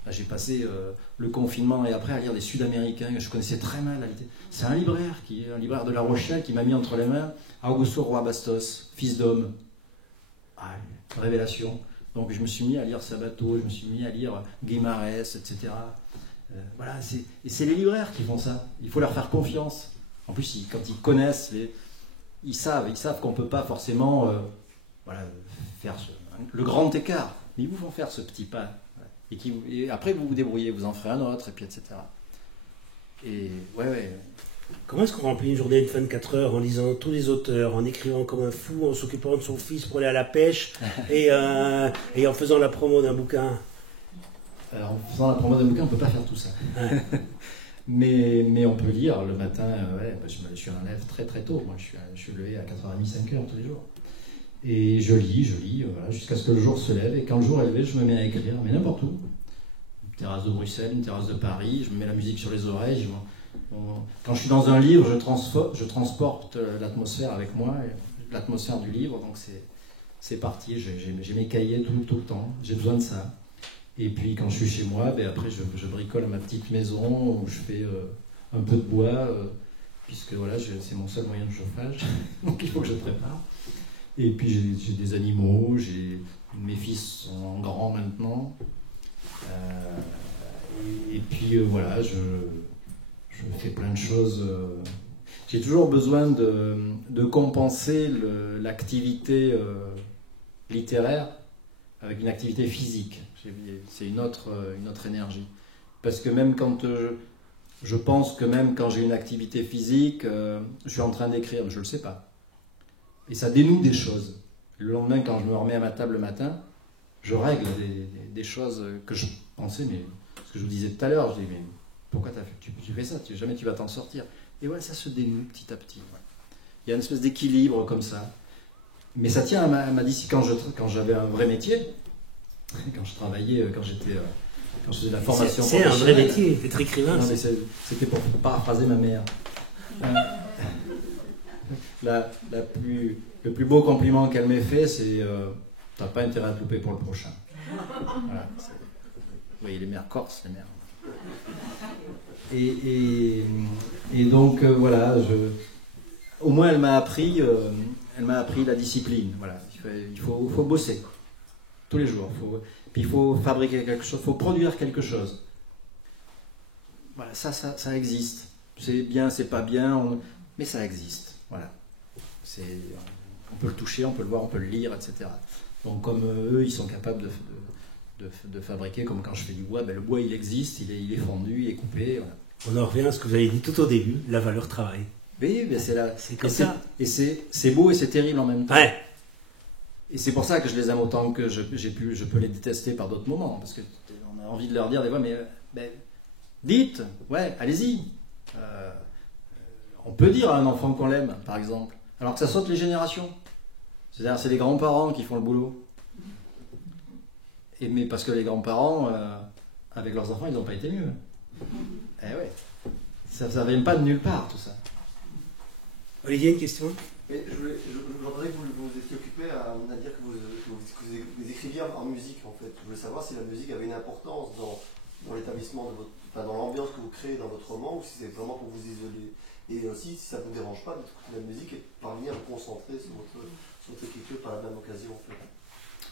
Là, j'ai passé le confinement et après à lire des Sud-Américains que je connaissais très mal. C'est un libraire de La Rochelle qui m'a mis entre les mains Augusto Roa Bastos, Fils d'homme. Révélation. Donc je me suis mis à lire Sabato, je me suis mis à lire Guimarães, etc. Voilà, et c'est les libraires qui font ça. Il faut leur faire confiance. En plus, quand ils connaissent, ils savent qu'on ne peut pas forcément voilà, faire le grand écart. Mais ils vous font faire ce petit pas. Et après, vous vous débrouillez, vous en ferez un autre, et puis etc. Et ouais. Comment est-ce qu'on remplit une journée de 24 heures en lisant tous les auteurs, en écrivant comme un fou, en s'occupant de son fils pour aller à la pêche et en faisant la promo d'un bouquin? Alors, en faisant la promo d'un bouquin, on ne peut pas faire tout ça. mais on peut lire le matin. Je suis un élève très très tôt. Moi, je suis levé à 4h30, 5h tous les jours. Et je lis voilà, jusqu'à ce que le jour se lève. Et quand le jour est levé, je me mets à écrire, mais n'importe où. Une terrasse de Bruxelles, une terrasse de Paris, je me mets la musique sur les oreilles. Quand je suis dans un livre, je transporte l'atmosphère avec moi, l'atmosphère du livre, donc c'est parti. J'ai mes cahiers tout le temps, j'ai besoin de ça. Et puis quand je suis chez moi, après je bricole ma petite maison, où je fais un peu de bois, puisque voilà, c'est mon seul moyen de chauffage, donc il faut que je prépare. Et puis j'ai des animaux, mes fils sont grands maintenant. Et puis voilà, je fais plein de choses. J'ai toujours besoin de compenser l'activité littéraire avec une activité physique. C'est une autre énergie. Parce que même quand je pense que même quand j'ai une activité physique, je suis en train d'écrire, mais je ne le sais pas. Et ça dénoue des choses. Le lendemain, quand je me remets à ma table le matin, je règle des choses que je pensais, mais ce que je vous disais tout à l'heure, je dis, mais pourquoi tu fais ça? Jamais tu vas t'en sortir. Et ouais, ça se dénoue petit à petit. Ouais. Il y a une espèce d'équilibre comme ça. Mais ça tient à ma discipline. Quand j'avais un vrai métier, quand je travaillais, quand je faisais de la formation c'est un vrai métier, être écrivain. Non, mais c'était pour paraphraser ma mère. Le plus beau compliment qu'elle m'ait fait, c'est t'as pas intérêt à te louper pour le prochain. Voilà, vous voyez les mères corses, les mères. Et donc voilà, au moins elle m'a appris la discipline. Voilà, il faut bosser tous les jours. Puis il faut fabriquer quelque chose, il faut produire quelque chose. Voilà, ça existe. C'est bien, c'est pas bien, mais ça existe. Voilà. On peut le toucher, on peut le voir, on peut le lire, etc. Donc comme eux, ils sont capables de fabriquer, comme quand je fais du bois, le bois il existe, il est fondu, il est coupé. Voilà. On en revient à ce que vous avez dit tout au début, la valeur travail. Oui, c'est comme ça. Et c'est beau et c'est terrible en même temps. Ouais. Et c'est pour ça que je les aime autant que je peux les détester par d'autres moments, parce qu'on a envie de leur dire des fois, mais dites, ouais, allez-y. On peut dire à un enfant qu'on l'aime, par exemple, alors que ça saute les générations. C'est-à-dire, c'est les grands-parents qui font le boulot. Mais parce que les grands-parents, avec leurs enfants, ils n'ont pas été mieux. Eh ouais. Ça ne vient pas de nulle part, tout ça. Olivier, une question? Mais je voudrais que vous étiez occupé à dire que vous écriviez en musique, en fait. Je voulais savoir si la musique avait une importance dans l'établissement dans l'ambiance que vous créez dans votre roman, ou si c'est vraiment pour vous isoler. Et aussi, si ça ne vous dérange pas d'écouter la musique et de parvenir à vous concentrer sur votre écriture par la même occasion, en fait.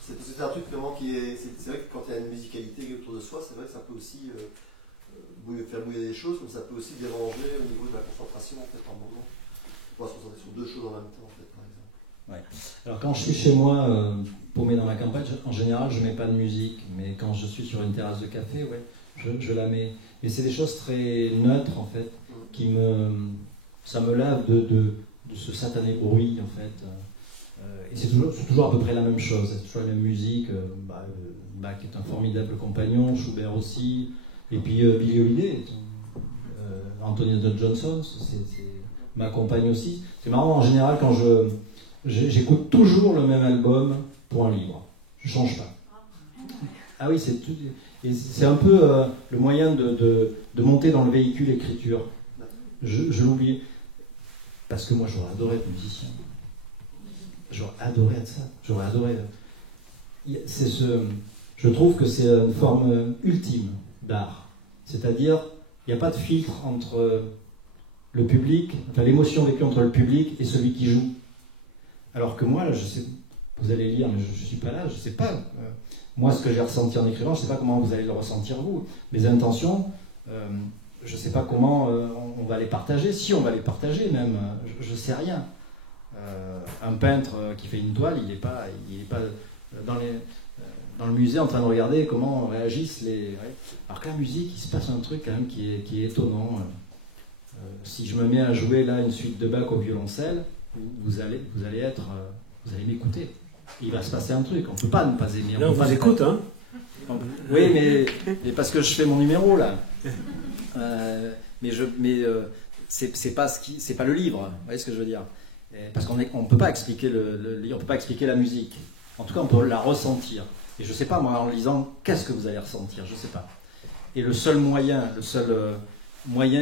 C'est un truc vraiment qui est... C'est vrai que quand il y a une musicalité autour de soi, c'est vrai que ça peut aussi faire bouiller des choses, mais ça peut aussi déranger au niveau de la concentration, en fait, par moment. On va se concentrer sur deux choses en même temps, en fait, par exemple. Ouais. Alors quand je suis chez moi, paumé dans ma campagne, en général, je ne mets pas de musique, mais quand je suis sur une terrasse de café, ouais, je la mets. Mais c'est des choses très neutres, en fait, ça me lave de ce satané bruit, en fait. Et c'est toujours à peu près la même chose, c'est toujours la même musique. Bach est un formidable compagnon, Schubert aussi, et puis Billie Holiday, Anthony Johnson, m'accompagne aussi. C'est marrant, en général, quand j'écoute toujours le même album pour un livre. Je ne change pas. Ah oui, c'est un peu le moyen de monter dans le véhicule écriture. Je l'oublie. Parce que moi, j'aurais adoré être musicien. J'aurais adoré être ça. J'aurais adoré. Je trouve que c'est une forme ultime d'art. C'est-à-dire, il n'y a pas de filtre entre le public, enfin l'émotion vécue entre le public et celui qui joue. Alors que moi, là, je sais, vous allez lire, mais je ne suis pas là, je ne sais pas. Moi, ce que j'ai ressenti en écrivant, je ne sais pas comment vous allez le ressentir vous. Mes intentions, je ne sais pas comment on va les partager, si on va les partager même, je ne sais rien. Un peintre qui fait une toile, il n'est pas dans le musée en train de regarder comment réagissent les... Ouais. Alors que la musique, il se passe un truc quand même qui est étonnant. Si je me mets à jouer là une suite de Bach au violoncelle, vous allez m'écouter. Il va se passer un truc, on ne peut pas ne pas aimer. Là, on vous écoute, hein. Oui, mais parce que je fais mon numéro là. C'est pas le livre, vous voyez ce que je veux dire. Parce qu'on ne peut pas expliquer le livre, on ne peut pas expliquer la musique. En tout cas, on peut la ressentir. Et je ne sais pas, moi, en lisant, qu'est-ce que vous allez ressentir, je ne sais pas. Et le seul moyen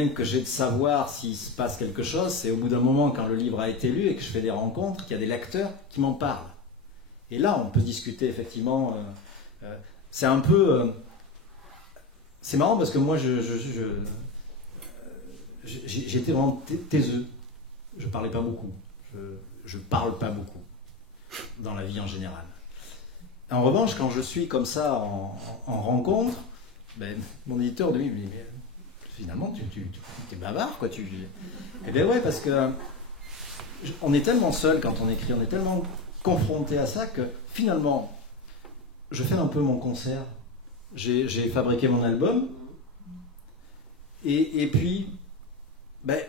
que j'ai de savoir s'il se passe quelque chose, c'est au bout d'un moment, quand le livre a été lu et que je fais des rencontres, qu'il y a des lecteurs qui m'en parlent. Et là, on peut discuter, effectivement. C'est un peu... c'est marrant parce que moi, j'étais vraiment taiseux. Je ne parlais pas beaucoup. Je parle pas beaucoup dans la vie en général. En revanche, quand je suis comme ça en rencontre, mon éditeur de lui me dit mais finalement tu es bavard quoi. Eh bien ouais, parce que on est tellement seul quand on écrit, on est tellement confronté à ça que finalement je fais un peu mon concert. J'ai fabriqué mon album et puis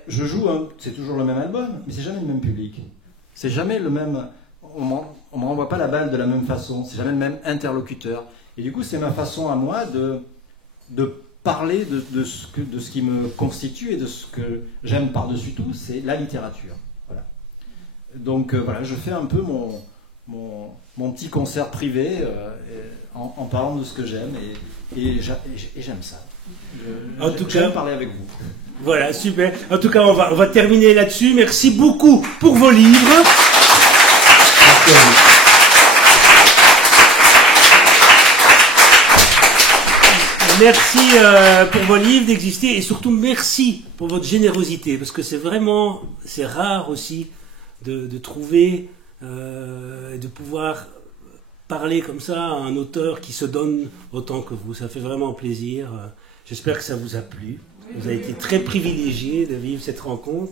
je joue, c'est toujours le même album, mais c'est jamais le même public. C'est jamais le même... On ne m'envoie pas la balle de la même façon, c'est jamais le même interlocuteur. Et du coup, c'est ma façon à moi de parler de ce qui me constitue et de ce que j'aime par-dessus tout, c'est la littérature. Voilà. Donc voilà, je fais un peu mon petit concert privé en parlant de ce que j'aime et j'aime ça. En tout cas, j'aime parler avec vous. Voilà, super. En tout cas, on va terminer là-dessus. Merci beaucoup pour vos livres. Merci pour vos livres d'exister et surtout merci pour votre générosité parce que c'est rare aussi de trouver et de pouvoir parler comme ça à un auteur qui se donne autant que vous. Ça fait vraiment plaisir. J'espère que ça vous a plu. Vous avez été très privilégiés de vivre cette rencontre.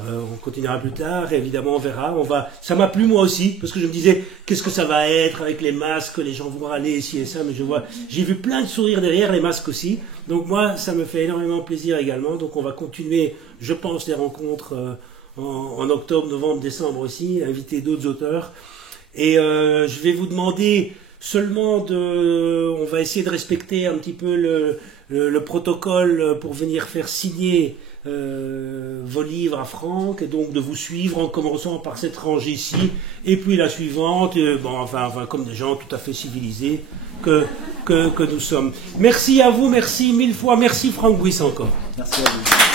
On continuera plus tard, évidemment on verra. Ça m'a plu moi aussi, parce que je me disais, qu'est-ce que ça va être avec les masques, les gens vont râler ici et ça, mais j'ai vu plein de sourires derrière les masques aussi. Donc moi, ça me fait énormément plaisir également. Donc on va continuer, je pense, les rencontres en octobre, novembre, décembre aussi, inviter d'autres auteurs. Et je vais vous demander seulement on va essayer de respecter un petit peu le protocole pour venir faire signer vos livres à Franck, et donc de vous suivre en commençant par cette rangée-ci, et puis la suivante, enfin, comme des gens tout à fait civilisés que nous sommes. Merci à vous, merci mille fois, merci Franck Buis encore. Merci à vous.